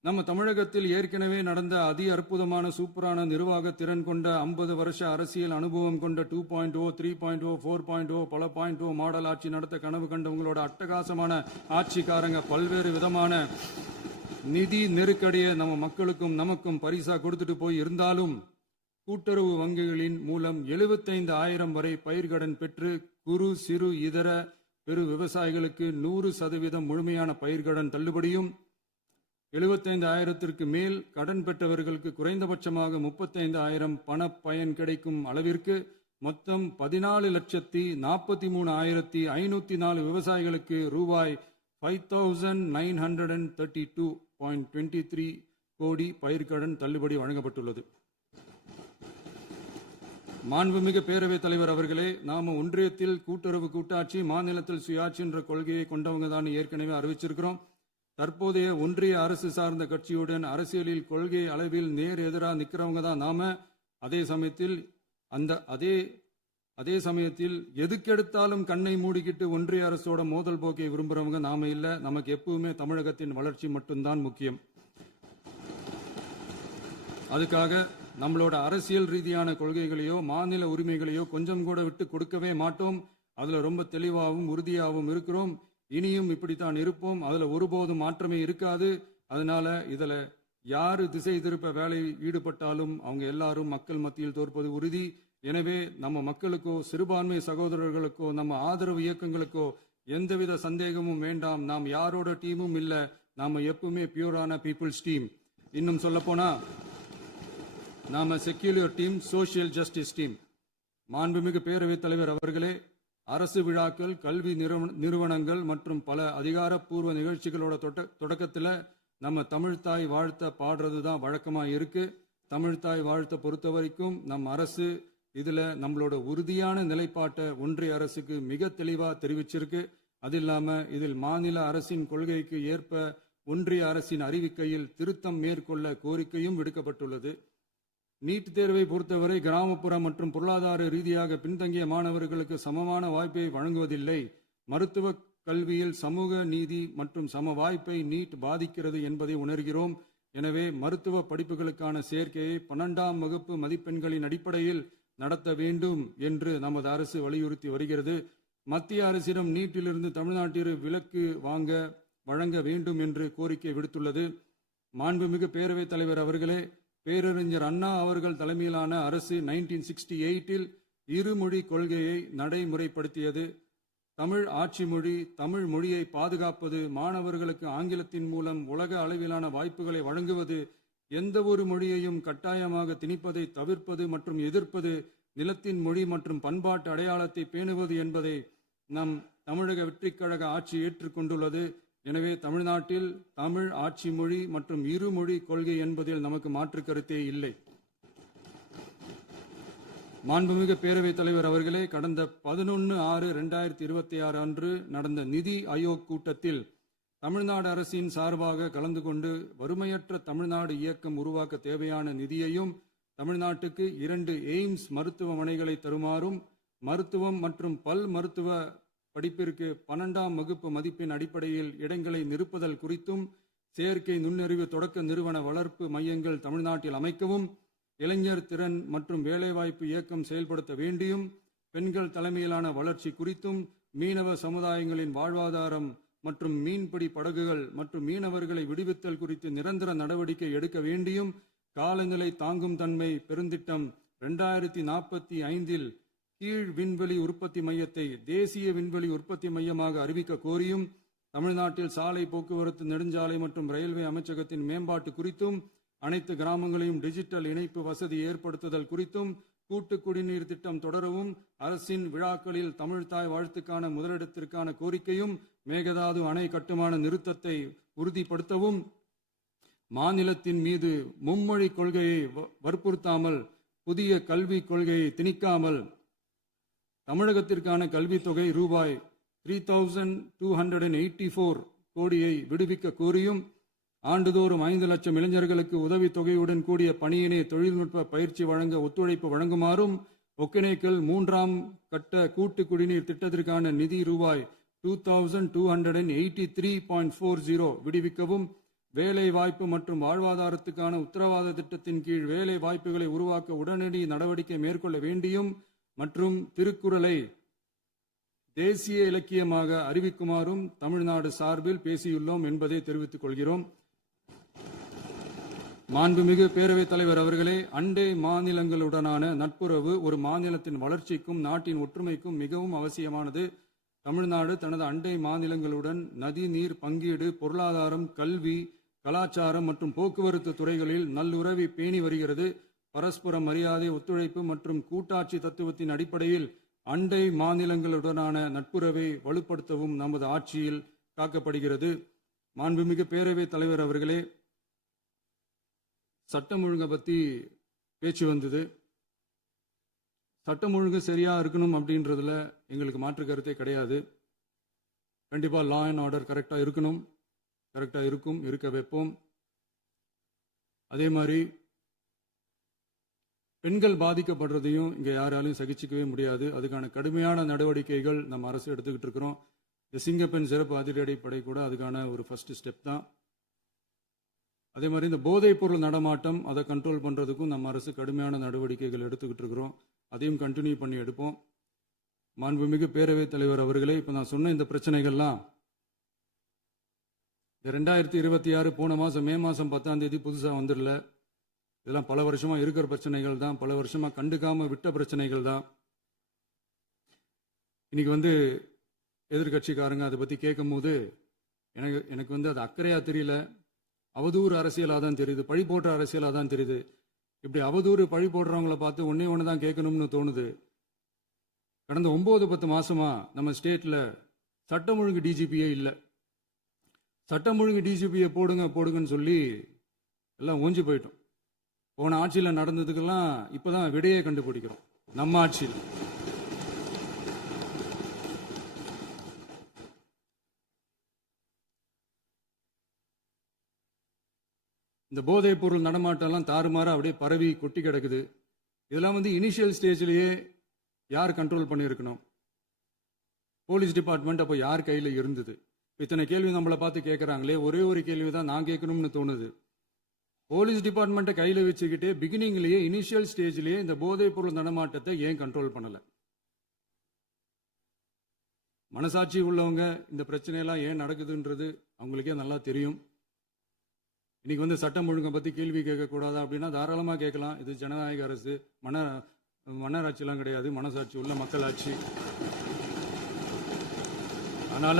நம்ம தமிழகத்தில் ஏற்கனவே நடந்த அதி அற்புதமான சூப்பரான நிர்வாக திறன் கொண்ட 50 வருஷ அரசியல் அனுபவம் கொண்ட 2.0, 3.0, 4.0 பல 0 மாடல் ஆட்சி நடத்த கனவு கண்டவங்களோட அட்டகாசமான ஆட்சிக்காரங்க பல்வேறு விதமான நிதி நெருக்கடியை நம்ம மக்களுக்கும் நமக்கும் பரிசா கொடுத்துட்டு போய் இருந்தாலும் கூட்டுறவு வங்கிகளின் மூலம் 75,000 வரை பயிர்கடன் பெற்று குறு சிறு இதர பெரு விவசாயிகளுக்கு 100% முழுமையான பயிர்கடன் தள்ளுபடியும் 75,000க்கு மேல் கடன் பெற்றவர்களுக்கு குறைந்தபட்சமாக 35,000 பண பயன் கிடைக்கும் அளவிற்கு மொத்தம் 14,43,504 விவசாயிகளுக்கு ரூபாய் 5,932.23 கோடி பயிர்கடன் தள்ளுபடி வழங்கப்பட்டுள்ளது. மாண்புமிகு பேரவைத் தலைவர் அவர்களே, நாம ஒன்றியத்தில் கூட்டுறவு கூட்டாட்சி, மாநிலத்தில் சுயாட்சி என்ற கொள்கையை கொண்டவங்க தான் ஏற்கனவே அறிவிச்சிருக்கிறோம். தற்போதைய ஒன்றிய அரசு சார்ந்த கட்சியுடன் அரசியலில் கொள்கை அளவில் நேர் எதிராக நிற்கிறவங்க தான் நாம. அதே சமயத்தில் எதுக்கெடுத்தாலும் கண்ணை மூடிக்கிட்டு ஒன்றிய அரசோட மோதல் போக்கை விரும்புறவங்க நாம இல்ல. நமக்கு எப்பவுமே தமிழகத்தின் வளர்ச்சி மட்டும்தான் முக்கியம். அதுக்காக நம்மளோட அரசியல் ரீதியான கொள்கைகளையோ மாநில உரிமைகளையோ கொஞ்சம் கூட விட்டு கொடுக்கவே மாட்டோம். அதுல ரொம்ப தெளிவாகவும் உறுதியாகவும் இருக்கிறோம். இனியும் இப்படித்தான் இருப்போம். அதுல ஒருபோதும் மாற்றமே இருக்காது. அதனால இதுல யாரு திசை திருப்ப வேலையில் ஈடுபட்டாலும் அவங்க எல்லாரும் மக்கள் மத்தியில் தோற்பது உறுதி. எனவே நம்ம மக்களுக்கோ சிறுபான்மை சகோதரர்களுக்கோ நம்ம ஆதரவு இயக்கங்களுக்கோ எந்தவித சந்தேகமும் வேண்டாம். நாம் யாரோட டீமும் இல்ல. நாம எப்பவுமே பியூரான பீப்புள்ஸ் டீம். இன்னும் சொல்ல போனா நாம secular team, social justice team. மாண்புமிகு பேரவைத் தலைவர் அவர்களே, அரசு விழாக்கள், கல்வி நிறுவனங்கள் மற்றும் பல அதிகாரப்பூர்வ நிகழ்ச்சிகளோட தொடக்கத்தில் நம்ம தமிழ்தாய் வாழ்த்த பாடுறது தான் வழக்கமா இருக்கு. தமிழ்தாய் வாழ்த்த பொறுத்த வரைக்கும் நம் அரசு இதுல நம்மளோட உறுதியான நிலைப்பாட்டை ஒன்றிய அரசுக்கு மிக தெளிவா தெரிவிச்சிருக்கு. அது இல்லாம இதில் மாநில அரசின் கொள்கைக்கு ஏற்ப ஒன்றிய அரசின் அறிவிக்கையில் திருத்தம் மேற்கொள்ள கோரிக்கையும் விடுக்கப்பட்டுள்ளது. நீட் தேர்வை பொறுத்தவரை கிராமப்புற மற்றும் பொருளாதார ரீதியாக பின்தங்கிய மாணவர்களுக்கு சமமான வாய்ப்பை வழங்குவதில்லை. மருத்துவ கல்வியில் சமூக நீதி மற்றும் சம வாய்ப்பை நீட் பாதிக்கிறது என்பதை உணர்கிறோம். எனவே மருத்துவ படிப்புகளுக்கான சேர்க்கையை 12ஆம் வகுப்பு மதிப்பெண்களின் அடிப்படையில் நடத்த வேண்டும் என்று நமது அரசு வலியுறுத்தி வருகிறது. மத்திய அரசிடம் நீட்டிலிருந்து தமிழ்நாட்டிற்கு விலக்கு வழங்க வேண்டும் என்று கோரிக்கை விடுத்துள்ளது. மாண்புமிகு பேரவைத் தலைவர் அவர்களே, பேரறிஞர் அண்ணா அவர்கள் தலைமையிலான அரசு 1968 இருமொழி கொள்கையை நடைமுறைப்படுத்தியது. தமிழ் ஆட்சி மொழி, தமிழ் மொழியை பாதுகாப்பது, மாணவர்களுக்கு ஆங்கிலத்தின் மூலம் உலக அளவிலான வாய்ப்புகளை வழங்குவது, எந்த ஒரு மொழியையும் கட்டாயமாக திணிப்பதை தவிர்ப்பது மற்றும் எதிர்ப்பது, நிலத்தின் மொழி மற்றும் பண்பாட்டு அடையாளத்தை பேணுவது என்பதை நம் தமிழக வெற்றிக் கழக ஆட்சி ஏற்றுக்கொண்டுள்ளது. எனவே தமிழ்நாட்டில் தமிழ் ஆட்சி மொழி மற்றும் இருமொழி கொள்கை என்பதில் நமக்கு மாற்று கருத்தே இல்லை. மாண்புமிகு பேரவைத் தலைவர் அவர்களே, கடந்த 11/6/2026 அன்று நடந்த நிதி ஆயோக் கூட்டத்தில் தமிழ்நாடு அரசின் சார்பாக கலந்து கொண்டு வறுமையற்ற தமிழ்நாடு இயக்கம் உருவாக்க தேவையான நிதியையும், தமிழ்நாட்டுக்கு 2 எய்ம்ஸ் மருத்துவமனைகளை தருமாறும், மருத்துவம் மற்றும் பல் மருத்துவ படிப்பிற்கு 12ஆம் வகுப்பு மதிப்பெண் அடிப்படையில் இடங்களை நிரப்புதல் குறித்தும், செயற்கை நுண்ணறிவு தொடக்க நிறுவன வளர்ப்பு மையங்கள் தமிழ்நாட்டில் அமைக்கவும், இளைஞர் திறன் மற்றும் வேலைவாய்ப்பு இயக்கம் செயல்படுத்த வேண்டியும், பெண்கள் தலைமையிலான வளர்ச்சி குறித்தும், மீனவ சமுதாயங்களின் வாழ்வாதாரம் மற்றும் மீன்பிடி படகுகள் மற்றும் மீனவர்களை விடுவித்தல் குறித்து நிரந்தர நடவடிக்கை எடுக்க வேண்டியும், காலநிலை தாங்கும் தன்மை பெருந்திட்டம் 2045 கீழ் விண்வெளி உற்பத்தி மையத்தை தேசிய விண்வெளி உற்பத்தி மையமாக அறிவிக்க கோரியும், தமிழ்நாட்டில் சாலை போக்குவரத்து, நெடுஞ்சாலை மற்றும் ரயில்வே அமைச்சகத்தின் மேம்பாட்டு குறித்தும், அனைத்து கிராமங்களையும் டிஜிட்டல் இணைப்பு வசதி ஏற்படுத்துதல் குறித்தும், கூட்டு குடிநீர் திட்டம் தொடரவும், அரசின் விழாக்களில் தமிழ்தாய் வாழ்த்துக்கான முதலிடத்திற்கான கோரிக்கையும், மேகதாது அணை கட்டுமான நிறுத்தத்தை உறுதிப்படுத்தவும், மாநிலத்தின் மீது மும்மொழி கொள்கையை வற்புறுத்தாமல் புதிய கல்விக் கொள்கையை திணிக்காமல் தமிழகத்திற்கான கல்வித்தொகை ரூபாய் 3284 கோடியை விடுவிக்க கோரியும், ஆண்டுதோறும் 5 லட்சம் இளைஞர்களுக்கு உதவித்தொகையுடன் கூடிய பணியினை தொழில்நுட்ப பயிற்சி வழங்க ஒத்துழைப்பு வழங்குமாறும், ஒகேனக்கல் 3ஆம் கட்ட கூட்டு குடிநீர் திட்டத்திற்கான நிதி ரூபாய் 2283.40 விடுவிக்கவும், வேலை வாய்ப்பு மற்றும் வாழ்வாதாரத்துக்கான உத்தரவாத திட்டத்தின் கீழ் வேலை வாய்ப்புகளை உருவாக்க உடனடி நடவடிக்கை மேற்கொள்ள வேண்டியும் மற்றும் திருக்குறளை தேசிய இலக்கியமாக அறிவிக்குமாறும் தமிழ்நாடு சார்பில் பேசியுள்ளோம் என்பதை தெரிவித்துக் கொள்கிறோம். மாண்புமிகு பேரவைத் தலைவர் அவர்களே, அண்டை மாநிலங்களுடனான நட்புறவு ஒரு மாநிலத்தின் வளர்ச்சிக்கும் நாட்டின் ஒற்றுமைக்கும் மிகவும் அவசியமானது. தமிழ்நாடு தனது அண்டை மாநிலங்களுடன் நதி நீர் பங்கீடு, பொருளாதாரம், கல்வி, கலாச்சாரம் மற்றும் போக்குவரத்து துறைகளில் நல்லுறவை பேணி வருகிறது. பரஸ்பர மரியாதை, ஒத்துழைப்பு மற்றும் கூட்டாட்சி தத்துவத்தின் அடிப்படையில் அண்டை மாநிலங்களுடனான நட்புறவை வலுப்படுத்தவும் நமது ஆட்சியில் காக்கப்படுகிறது. மாண்புமிகு பேரவைத் தலைவர் அவர்களே, சட்டம் ஒழுங்கை பற்றி பேச்சு வந்தது. சட்டம் ஒழுங்கு சரியா இருக்கணும் அப்படின்றதுல எங்களுக்கு மாற்று கருத்தே கிடையாது. கண்டிப்பா லா அண்ட் ஆர்டர் கரெக்டா இருக்கணும், கரெக்டா இருக்கும், இருக்க வைப்போம். அதே மாதிரி பெண்கள் பாதிக்கப்படுறதையும் இங்க யாராலையும் சகிச்சுக்கவே முடியாது. அதுக்கான கடுமையான நடவடிக்கைகள் நம்ம அரசு எடுத்துக்கிட்டு இருக்கிறோம். இந்த சிங்கப்பெண் சிறப்பு அதிரடிப்படை கூட அதுக்கான ஒரு ஃபர்ஸ்ட் ஸ்டெப் தான். அதே மாதிரி இந்த போதைப் பொருள் நடமாட்டம் அதை கண்ட்ரோல் பண்றதுக்கும் நம்ம அரசு கடுமையான நடவடிக்கைகள் எடுத்துக்கிட்டு இருக்கிறோம். அதையும் கண்டினியூ பண்ணி எடுப்போம். மாண்புமிகு பேரவைத் தலைவர் அவர்களே, இப்போ நான் சொன்ன இந்த பிரச்சனைகள்லாம் 2026 போன மாதம் மே மாதம் 10ஆம் தேதி புதுசாக வந்துடல. இதெல்லாம் பல வருஷமா இருக்கிற பிரச்சனைகள் தான், பல வருஷமா கண்டுக்காம விட்ட பிரச்சனைகள் தான். இன்னைக்கு எதிர்கட்சிக்காரங்க அதை பற்றி கேட்கும் போது எனக்கு அது அக்கறையாக தெரியல, அவதூறு அரசியலாக தான் தெரியுது, பழி போடுற அரசியலாக தான் தெரியுது. இப்படி அவதூறு பழி போடுறவங்கள பார்த்து ஒன்று தான் கேட்கணும்னு தோணுது. கடந்த 9-10 மாசமா நம்ம ஸ்டேட்ல சட்டம் ஒழுங்கு டிஜிபியே இல்லை. சட்டம் ஒழுங்கு டிஜிபியை போடுங்கன்னு சொல்லி எல்லாம் ஓஞ்சி போயிட்டோம். போன ஆட்சியில் நடந்ததுக்கெல்லாம் இப்பதான் விடையே கண்டுபிடிக்கிறோம் நம்ம ஆட்சியில். இந்த போதைப் பொருள் நடமாட்டம்லாம் தாறுமாறா அப்படியே பரவி கொட்டி கிடக்குது. இதெல்லாம் இனிஷியல் ஸ்டேஜ்லயே யார் கண்ட்ரோல் பண்ணியிருக்கணும்? போலீஸ் டிபார்ட்மெண்ட் அப்போ யார் கையில் இருந்தது? இத்தனை கேள்வி நம்மளை பார்த்து கேட்குறாங்களே, ஒரே ஒரு கேள்வி தான் நான் கேட்கணும்னு தோணுது. போலீஸ் டிபார்ட்மெண்ட்டை கையில் வச்சுக்கிட்டே பிகினிங்லேயே இனிஷியல் ஸ்டேஜ்லேயே இந்த போதைப் பொருள் நடமாட்டத்தை ஏன் கண்ட்ரோல் பண்ணலை? மனசாட்சி உள்ளவங்க இந்த பிரச்சனையெல்லாம் ஏன் நடக்குதுன்றது அவங்களுக்கே நல்லா தெரியும். இன்னைக்கு சட்டம் ஒழுங்கை பற்றி கேள்வி கேட்கக்கூடாதா அப்படின்னா தாராளமாக கேட்கலாம். இது ஜனநாயக அரசு, மன்னராட்சியெல்லாம் கிடையாது, மனசாட்சி உள்ள மக்களாட்சி. அதனால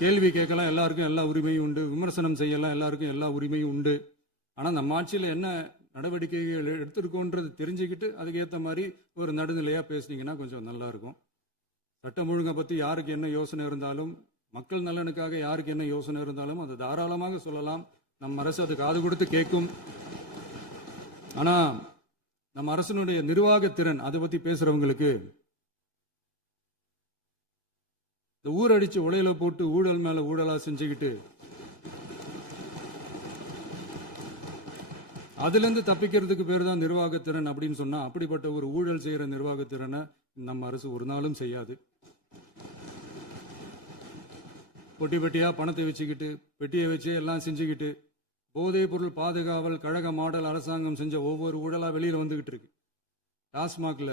கேள்வி கேட்கலாம், எல்லாருக்கும் எல்லா உரிமையும் உண்டு. விமர்சனம் செய்யலாம், எல்லாருக்கும் எல்லா உரிமையும் உண்டு. ஆனால் நம்ம ஆட்சியில் என்ன நடவடிக்கைகள் எடுத்திருக்கோன்றது தெரிஞ்சுக்கிட்டு அதுக்கேற்ற மாதிரி ஒரு நடுநிலையாக பேசுனீங்கன்னா கொஞ்சம் நல்லா இருக்கும். சட்டம் ஒழுங்கை பற்றி யாருக்கு என்ன யோசனை இருந்தாலும், மக்கள் நலனுக்காக யாருக்கு என்ன யோசனை இருந்தாலும் அதை தாராளமாக சொல்லலாம். நம்ம அரசு அது காது கொடுத்து கேட்கும். ஆனால் நம்ம அரசனுடைய நிர்வாகத்திறன் அதை பற்றி பேசுறவங்களுக்கு இந்த ஊரடிச்சு உலையில போட்டு ஊழல் மேல ஊழலா செஞ்சுக்கிட்டு அதுல இருந்து தப்பிக்கிறதுக்கு பேர் தான் நிர்வாகத்திறன் அப்படின்னு சொன்னா, அப்படிப்பட்ட ஒரு ஊழல் செய்யற நிர்வாகத்திறனை நம்ம அரசு ஒரு நாளும் செய்யாது. பொட்டி பெட்டியா பணத்தை வச்சுக்கிட்டு, பெட்டியை வச்சு எல்லாம் செஞ்சுக்கிட்டு போதைப் பொருள் பாதுகாவல் கழக மாடல் அரசாங்கம் செஞ்ச ஒவ்வொரு ஊழலா வெளியில வந்துகிட்டு இருக்கு. டாஸ்மாக்ல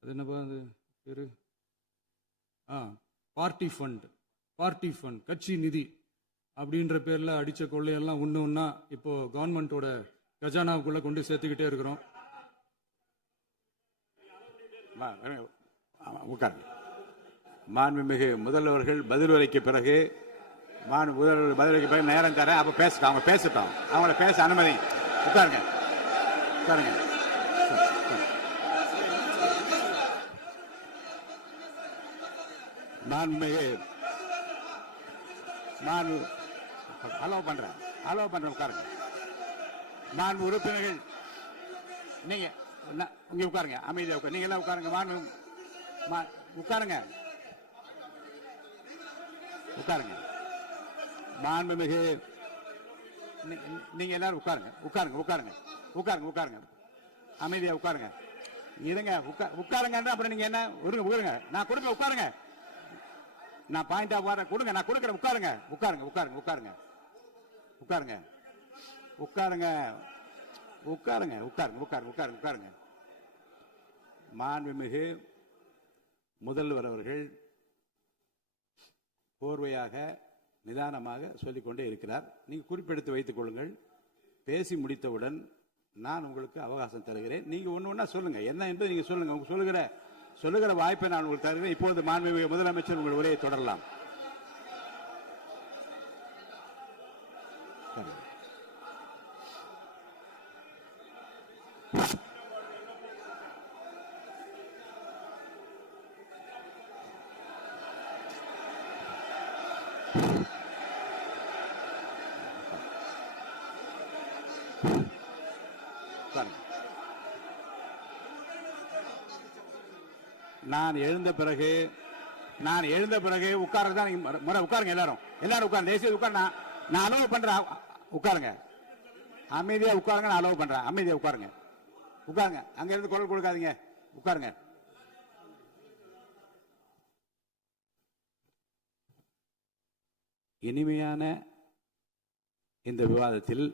அது என்னப்பா அது பேரு பார்ட்டி ஃபண்ட் கட்சி நிதி அப்படின்ற பேர்ல அடிச்ச கொள்ளையெல்லாம் ஒண்ணா இப்போ கவர்மெண்டோட கஜானாவுக்குள்ள கொண்டு சேர்த்துக்கிட்டே இருக்கிறோம். உட்காருங்க. மாண்புமிகு முதல்வர்கள் பதில் உரைக்கு பிறகு முதல்வர் பதில் உரைக்கு பிறகு நேரம் தர அப்ப பேசட்டும், அவங்க பேசட்டும், அவங்கள பேச அனுமதி. உட்காருங்க உட்காருங்க. மாண்புமிகு அலோவ் பண்றேன் உட்காருங்க. மாண்பு உறுப்பினர்கள் நீங்க இங்க உட்காருங்க, அமைதியா உட்காரு. நீங்க எல்லாம் உட்காருங்க. உட்காருங்க உட்காருங்க. மாண்புமிகு நீங்க எல்லாரும் உட்காருங்க. அமைதியா உட்காருங்க. இருங்க உட்காருங்க. அப்புறம் நீங்க என்ன உட்காருங்க. நான் கொடுப்பேன், உட்காருங்க. நான் பாயிண்ட் ஆஃப் வார கொடுங்க, நான் கொடுக்குறேன். உட்காருங்க. மாண்புமிகு முதல்வர் அவர்கள் போர்வையாக நிதானமாக சொல்லிக்கொண்டே இருக்கிறார். நீங்க குறிப்பெடுத்து வைத்துக் கொள்ளுங்கள். பேசி முடித்தவுடன் நான் உங்களுக்கு அவகாசம் தருகிறேன். நீங்க ஒண்ணு சொல்லுங்க, என்ன என்பது நீங்க சொல்லுங்க. உங்க சொல்லுகிற வாய்ப்பை நான் உங்களுக்கு தருகிறேன். இப்போது மாண்புமிகு முதலமைச்சர் உங்கள் உரையை தொடரலாம். நான் எழுந்த பிறகு உட்கார்றதுதான் முறை. உட்காருங்க, எல்லாரும் உட்காருங்க. தேசிய உட்கார். நான் அலோவ் பண்றேன். உட்காருங்க, அமைதியா உட்காருங்க. நான் அலோவ் பண்றேன். அமைதியா உட்காருங்க. அங்க இருந்து குரல் கொடுக்காதீங்க. உட்காருங்க. இனிமையான இந்த விவாதத்தில்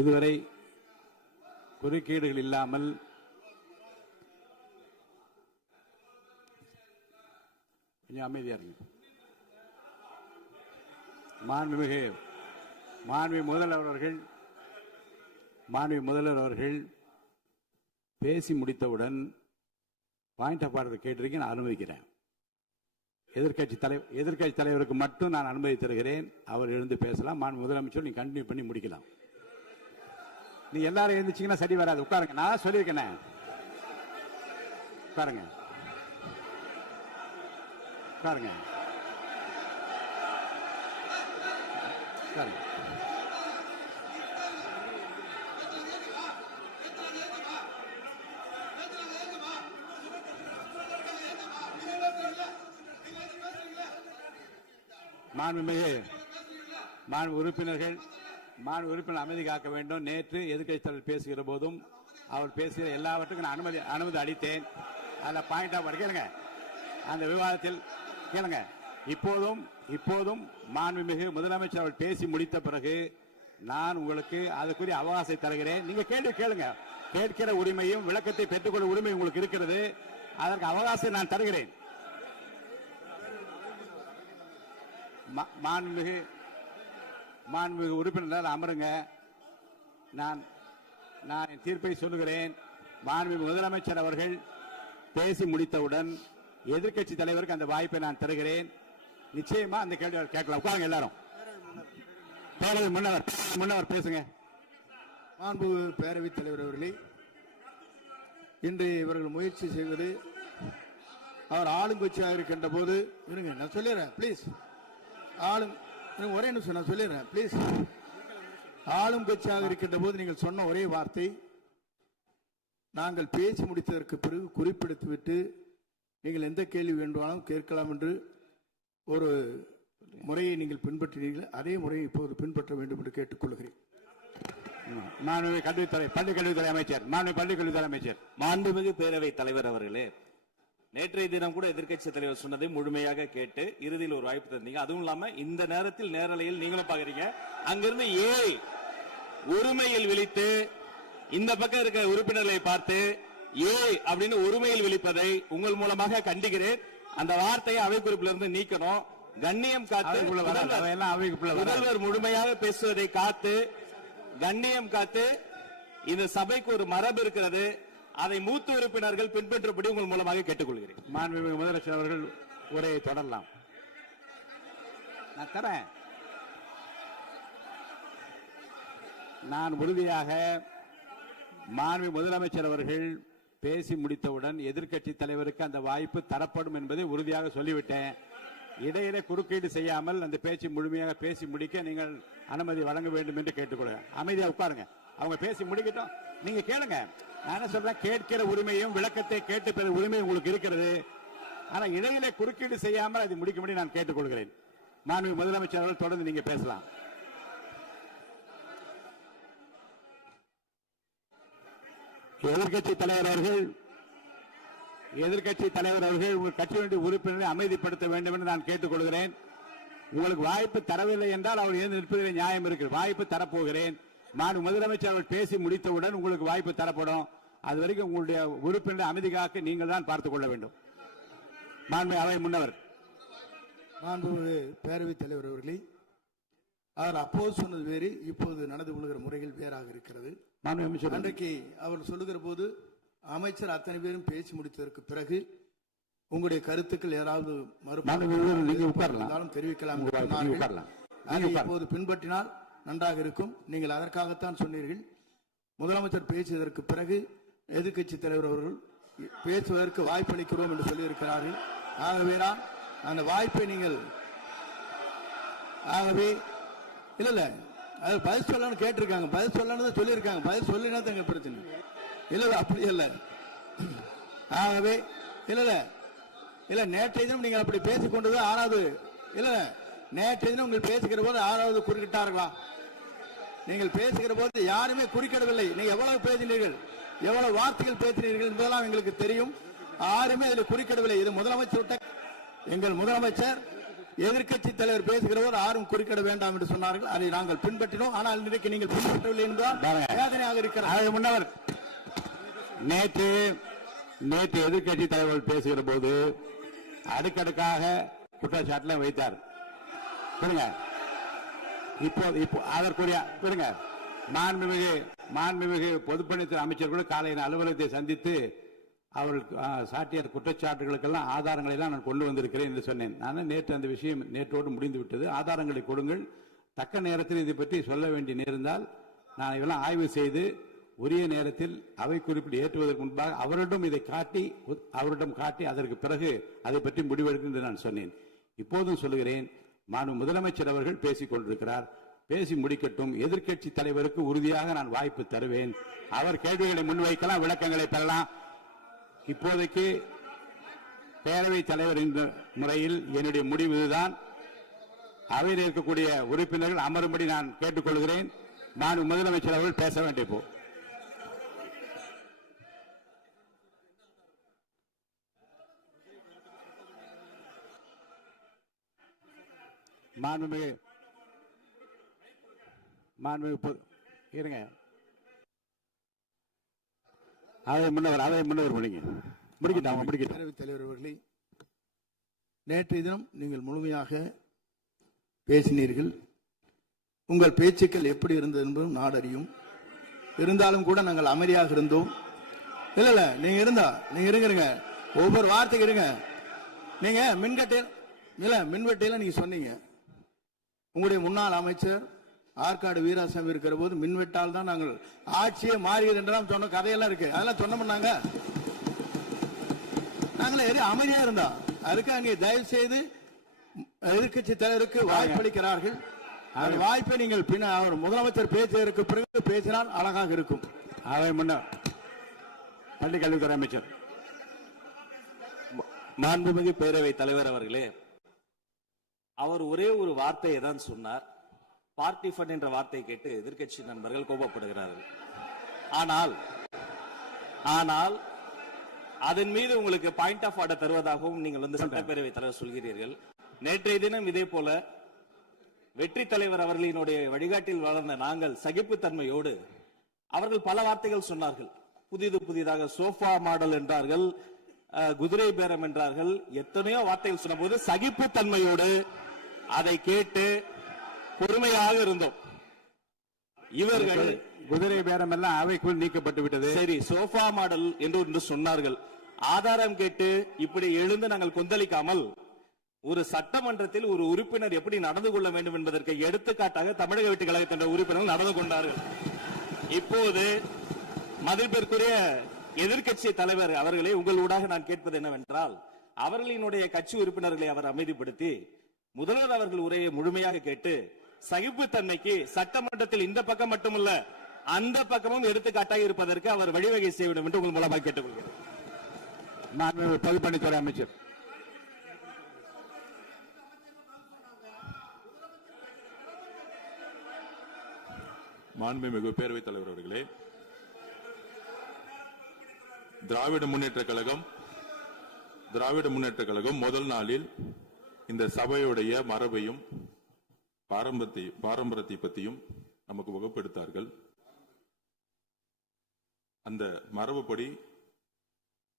இதுவரை குறுக்கீடுகள் இல்லாமல் கொஞ்சம் அமைதியா இருங்க. மாண்புமிகு முதல்வர் அவர்கள் பேசி முடித்தவுடன் பாயிண்ட் ஆஃப் ஆர்டர் கேட்டிருக்கேன், நான் அனுமதிக்கிறேன். எதிர்க்கட்சி தலைவருக்கு மட்டும் நான் அனுமதி தருகிறேன். அவர் எழுந்து பேசலாம். மாண்பு முதலமைச்சர் நீங்க கண்டினியூ பண்ணி முடிக்கலாம். நீ எல்லாரும் எழுந்துச்சீங்கன்னா சரி வராது. உட்காருங்க. நான் சொல்லியிருக்கேன். உட்காருங்க. மாண்பு உறுப்பினர் அமைதி காக்க வேண்டும். நேற்று எதிர்க்கட்சி தலைவர் பேசுகிற போதும் அவர் பேசுகிற எல்லாவற்றுக்கும் நான் அனுமதி அளித்தேன். அதில் பாயிண்ட் ஆஃப் கேளுங்க. அந்த விவாதத்தில் கேளுங்க. இப்போதும் மாண்புமிகு முதலமைச்சர் அவர்கள் பேசி முடித்த பிறகு நான் உங்களுக்கு அதுக்குரிய அவகாசத்தை தருகிறேன். நீங்க கேள்வி கேளுங்க. கேட்கிற உரிமையும் விளக்கத்தை பெற்றுக்கொள்ள உரிமை உங்களுக்கு இருக்கிறது. அதற்கு அவகாசம் நான் தருகிறேன். மாண்புமிகு உறுப்பினர் அமருங்க. நான் என் தீர்ப்பை சொல்லுகிறேன். மாண்புமிகு முதலமைச்சர் அவர்கள் பேசி முடித்தவுடன் எதிர்க்கட்சி தலைவருக்கு அந்த வாய்ப்பை நான் தருகிறேன். நிச்சயமா அந்த கேள்வி கேட்கலாம். உட்காருங்க எல்லாரும். முன்னவர் பேசுங்க. மாண்பு பேரவைத் தலைவர் அவர்களே, இன்று இவர்கள் முயற்சி செய்வது அவர் ஆளுங்கட்சியாக இருக்கின்ற போது இருங்க, நான் சொல்லிடுறேன் ப்ளீஸ். ஒரே நிமிஷம் நான் சொல்லிடுறேன் ப்ளீஸ். ஆளும் கட்சியாக இருக்கின்ற போது நீங்கள் சொன்ன ஒரே வார்த்தை, நாங்கள் பேசி முடித்ததற்கு பிறகு குறிப்பிடுத்துவிட்டு நீங்கள் எந்த கேள்வி வேண்டுமானாலும் கேட்கலாம் என்று ஒரு முறையை நீங்கள் பின்பற்றினீர்கள். அதே முறையை இப்போது பின்பற்ற வேண்டும் என்று கேட்டுக்கொள்கிறேன். பள்ளிக்கல்வித்துறை அமைச்சர். மாண்புமிகு பேரவைத் தலைவர் அவர்களே, நேற்றைய தினம் கூட எதிர்க்கட்சி தலைவர் சொன்னதை முழுமையாக கேட்டு இறுதியில் ஒரு வாய்ப்பு தந்தீங்க. அதுவும் இல்லாம இந்த நேரத்தில் நேரலையில் நீங்களும் பாக்குறீங்க. அங்கிருந்து ஏய் ஒருமையில் விழித்து இந்த பக்கம் இருக்கிற உறுப்பினர்களை பார்த்து ஏய் அப்படின்னு ஒருமையில் விழிப்பதை உங்கள் மூலமாக கண்டிக்கிறேன். அந்த வார்த்தையை அவை குறிப்பிலிருந்து நீக்கணும். கண்ணியம் காத்து முதல்வர் முழுமையாக பேசுவதை காத்து கண்ணியம் காத்து இந்த சபைக்கு ஒரு மரபு இருக்கிறது. அதை மூத்த உறுப்பினர்கள் பின்பற்றபடி உங்கள் மூலமாக கேட்டுக்கொள்கிறேன். மாண்புமிகு முதலமைச்சர் அவர்கள் உரையை தொடரலாம். நான் தரேன். நான் உறுதியாக மாண்புமிகு முதலமைச்சர் அவர்கள் பேசி முடித்தவுடன் எதிர்க்கட்சி தலைவருக்கு அந்த வாய்ப்பு தரப்படும் என்பதை உறுதியாக சொல்லிவிட்டேன். இடையில குறுக்கீடு செய்யாமல் அந்த பேச்சு முழுமையாக பேசி முடிக்க நீங்கள் அனுமதி வழங்க வேண்டும் என்று கேட்டுக்கொள்கிறேன். அமைதியா உட்காருங்க. அவங்க பேசி முடிக்கட்டும். நீங்க கேளுங்க. நான் என்ன சொல்றேன், கேட்கிற உரிமையும் விளக்கத்தை கேட்டு பெற உரிமை உங்களுக்கு இருக்கிறது. ஆனா இடையில குறுக்கீடு செய்யாமல் அதை முடிக்கும்படி நான் கேட்டுக்கொள்கிறேன். மாண்புமிகு முதலமைச்சர் அவர்கள் தொடர்ந்து நீங்க பேசலாம். எதிர்க்கட்சி தலைவர் அவர்கள் உங்கள் கட்சியினுடைய உறுப்பினரை அமைதிப்படுத்த வேண்டும் என்று நான் கேட்டுக்கொள்கிறேன். உங்களுக்கு வாய்ப்பு தரவில்லை என்றால் அவர் எழுந்து நிற்பதில் நியாயம் இருக்கு. வாய்ப்பு தரப்போகிறேன். மாண்புமிகு முதலமைச்சர் அவர் பேசி முடித்தவுடன் உங்களுக்கு வாய்ப்பு தரப்படும். அது வரைக்கும் உங்களுடைய உறுப்பினரை அமைதி காக்க நீங்கள் தான் பார்த்துக் கொள்ள வேண்டும். மாண்புமிகு அவை முன்னவர். மாண்புமிகு பேரவைத் தலைவர் அவர்களே, அவர் அப்போது சொன்னது வேறு, இப்போது நடந்து கொள்கிற முறைகள் வேறாக இருக்கிறது. அன்றைக்கு அவர் சொல்லுகிற போது அமைச்சர் அத்தனை பேரும் பேசி முடித்ததற்கு பிறகு உங்களுடைய கருத்துக்கள் ஏதாவது மறுபடியும் தெரிவிக்கலாம். இப்போது பின்பற்றினால் நன்றாக இருக்கும். நீங்கள் அதற்காகத்தான் சொன்னீர்கள். முதலமைச்சர் பேசியதற்கு பிறகு எதிர்க்கட்சி தலைவர் அவர்கள் பேசுவதற்கு வாய்ப்பளிக்கிறோம் என்று சொல்லியிருக்கிறார்கள். ஆகவே தான் அந்த வாய்ப்பை நீங்கள் இல்ல அது பதில் சொல்லணும்னு கேட்டிருக்காங்க. பதில் சொல்லணும் சொல்லியிருக்காங்க. பதில் சொல்லினா தங்க பிரச்சனை இல்ல. அப்படி இல்ல. ஆகவே இல்ல நேற்றைய தினம் நீங்கள் அப்படி பேசிக்கொண்டது ஆறாவது இல்ல. நேற்றைய தினம் நீங்கள் பேசுகிற போது ஆறாவது குறுக்கிட்டார்களா? நீங்கள் பேசுகிற போது யாருமே குறுக்கிடவில்லை. நீங்க எவ்வளவு பேசினீர்கள், எவ்வளவு வார்த்தைகள் பேசினீர்கள் என்பதெல்லாம் எங்களுக்கு தெரியும். யாருமே அதில் குறுக்கிடவில்லை. இது முதலமைச்சர், எங்கள் முதலமைச்சர் எதிர்க்கட்சி தலைவர் பேசுகிற போது யாரும் குறுக்கிட வேண்டாம் என்று சொன்னார்கள். அதை நாங்கள் பின்பற்றினோம். ஆனால் இன்றைக்கு நீங்கள் பின்பற்றவில்லை என்பதால் வேதனையாக இருக்கிறார். முன்னவர் நேற்று எதிர்க்கட்சி தலைவர் பேசுகிற போது அடுக்கடுக்காக குற்றச்சாட்டுல வைத்தார். இப்போ அதற்குரிய மாண்புமிகு பொதுப்பணித்துறை அமைச்சர் கூட காலையில் அலுவலகத்தை சந்தித்து அவர்கள் சாட்டிய குற்றச்சாட்டுகளுக்கெல்லாம் ஆதாரங்களை எல்லாம் நான் கொண்டு வந்திருக்கிறேன் என்று சொன்னேன். நான் நேற்று அந்த விஷயம் நேற்றோடு முடிந்து விட்டது. ஆதாரங்களை கொடுங்கள். தக்க நேரத்தில் இதை பற்றி சொல்ல வேண்டிய நேர்ந்தால் நான் இதெல்லாம் ஆய்வு செய்து உரிய நேரத்தில் அவை குறிப்பிட்டு ஏற்றுவதற்கு முன்பாக அவரிடம் காட்டி அதற்கு பிறகு அதை பற்றி முடிவெடுக்கும் என்று நான் சொன்னேன். இப்போதும் சொல்லுகிறேன், மாண்புமிகு முதலமைச்சர் அவர்கள் பேசிக் கொண்டிருக்கிறார். பேசி முடிக்கட்டும். எதிர்க்கட்சி தலைவருக்கு உறுதியாக நான் வாய்ப்பு தருவேன். அவர் கேள்விகளை முன்வைக்கலாம், விளக்கங்களை பெறலாம். இப்போதைக்கு பேரவைத் தலைவர் என்ற முறையில் என்னுடைய முடிவு இதுதான். அவையில் இருக்கக்கூடிய உறுப்பினர்கள் அமரும்படி நான் கேட்டுக்கொள்கிறேன். நான் முதலமைச்சர் அவர்கள் பேச வேண்டிய போ இருங்க. முன்னவர் பேரவைத் தலைவர் அவர்களே, நேற்றைய தினம் நீங்கள் முழுமையாக பேசினீர்கள். உங்கள் பேச்சுக்கள் எப்படி இருந்தது என்பதும் நாடறியும். இருந்தாலும் கூட நாங்கள் அமைதியாக இருந்தோம். இல்ல நீங்க இருங்க. ஒவ்வொரு வார்த்தைக்கு இருங்க. நீங்க மின்வெட்டையில நீங்க சொன்னீங்க. உங்களுடைய முன்னாள் அமைச்சர் ஆற்காடு வீராசாமி இருக்கிற போது மின்வெட்டால் தான் நாங்கள் ஆட்சியே மாறியது என்றெல்லாம் சொன்ன கதையெல்லாம் இருக்கு. அதெல்லாம் சொன்னோம்னாங்க. நாங்களே அமைதியா இருந்தோம். அதுக்கு அங்கே தயவு செய்து எதிர்க்கட்சி தலைவருக்கு வாய்ப்பளிக்கிறார்கள். அந்த வாய்ப்பை நீங்கள் அவர் முதலமைச்சர் பேசியதற்கு பிறகு பேசினால் அழகாக இருக்கும். அதை முன்ன பள்ளிக்கல்வித்துறை அமைச்சர். மாண்புமிகு பேரவைத் தலைவர் அவர்களே, அவர் ஒரே ஒரு வார்த்தையை தான் சொன்னார். பார்ட்டி ஃபண்ட் என்ற வார்த்தையை கேட்டு எதிர்க்கட்சி நண்பர்கள் கோபப்படுகிறார்கள். ஆனால் அதன் மீது உங்களுக்கு பாயிண்ட் ஆஃப் ஆர்டர் தருவதாகவும் நீங்கள் வந்து சட்டப்பேரவை தலைவர் சொல்கிறீர்கள். நேற்றைய தினம் இதே போல வெற்றி தலைவர் அவர்களினுடைய வழிகாட்டில் வளர்ந்த நாங்கள் சகிப்புத்தன்மையோடு அவர்கள் பல வார்த்தைகள் சொன்னார்கள். புதிதாக சோஃபா மாடல் என்றார்கள், குதிரை பேரம் என்றார்கள், எத்தனையோ வார்த்தைகள் சொன்ன போது சகிப்புத்தன்மையோடு அதை கேட்டு பொறுமையாக இருந்தோம். இவர்கள் குதிரை பேரம் எல்லாம் அவைக்குள் நீக்கப்பட்டு விட்டது. சரி, சோஃபா மாடல் என்று சொன்னார்கள். ஆதாரம் கேட்டு இப்படி எழுந்து நாங்கள் கொந்தளிக்காமல் ஒரு சட்டமன்றத்தில் ஒரு உறுப்பினர் எப்படி நடந்து கொள்ள வேண்டும் என்பதற்கு எடுத்துக்காட்டாக தமிழக வெற்றி கழகத்தின் உறுப்பினர்கள் நடந்து கொண்டார்கள். இப்போது மதிப்பிற்குரிய எதிர்க்கட்சி தலைவர் அவர்களே, உங்களூடாக நான் கேட்பது என்னவென்றால், அவர்களினுடைய கட்சி உறுப்பினர்களை அவர் அமைதிப்படுத்தி முதல்வர் அவர்கள் உரையை முழுமையாக கேட்டு சகிப்புத்தன்மைக்கு சட்டமன்றத்தில் இந்த பக்கம் மட்டுமல்ல அந்த பக்கமும் எடுத்துக்காட்டாக இருப்பதற்கு அவர் வழிவகை செய்ய வேண்டும் என்று உங்கள் மூலமாக கேட்டுக்கொள்கிறேன். பொதுப்பணித்துறை அமைச்சர். மாண்புமிகு பேரவைத் தலைவர் அவர்களே, திராவிட முன்னேற்ற கழகம் முதல் நாளில் இந்த சபையுடைய மரபையும் பாரம்பரியத்தை பற்றியும் நமக்கு வகுப்பெடுத்தார்கள். அந்த மரபுப்படி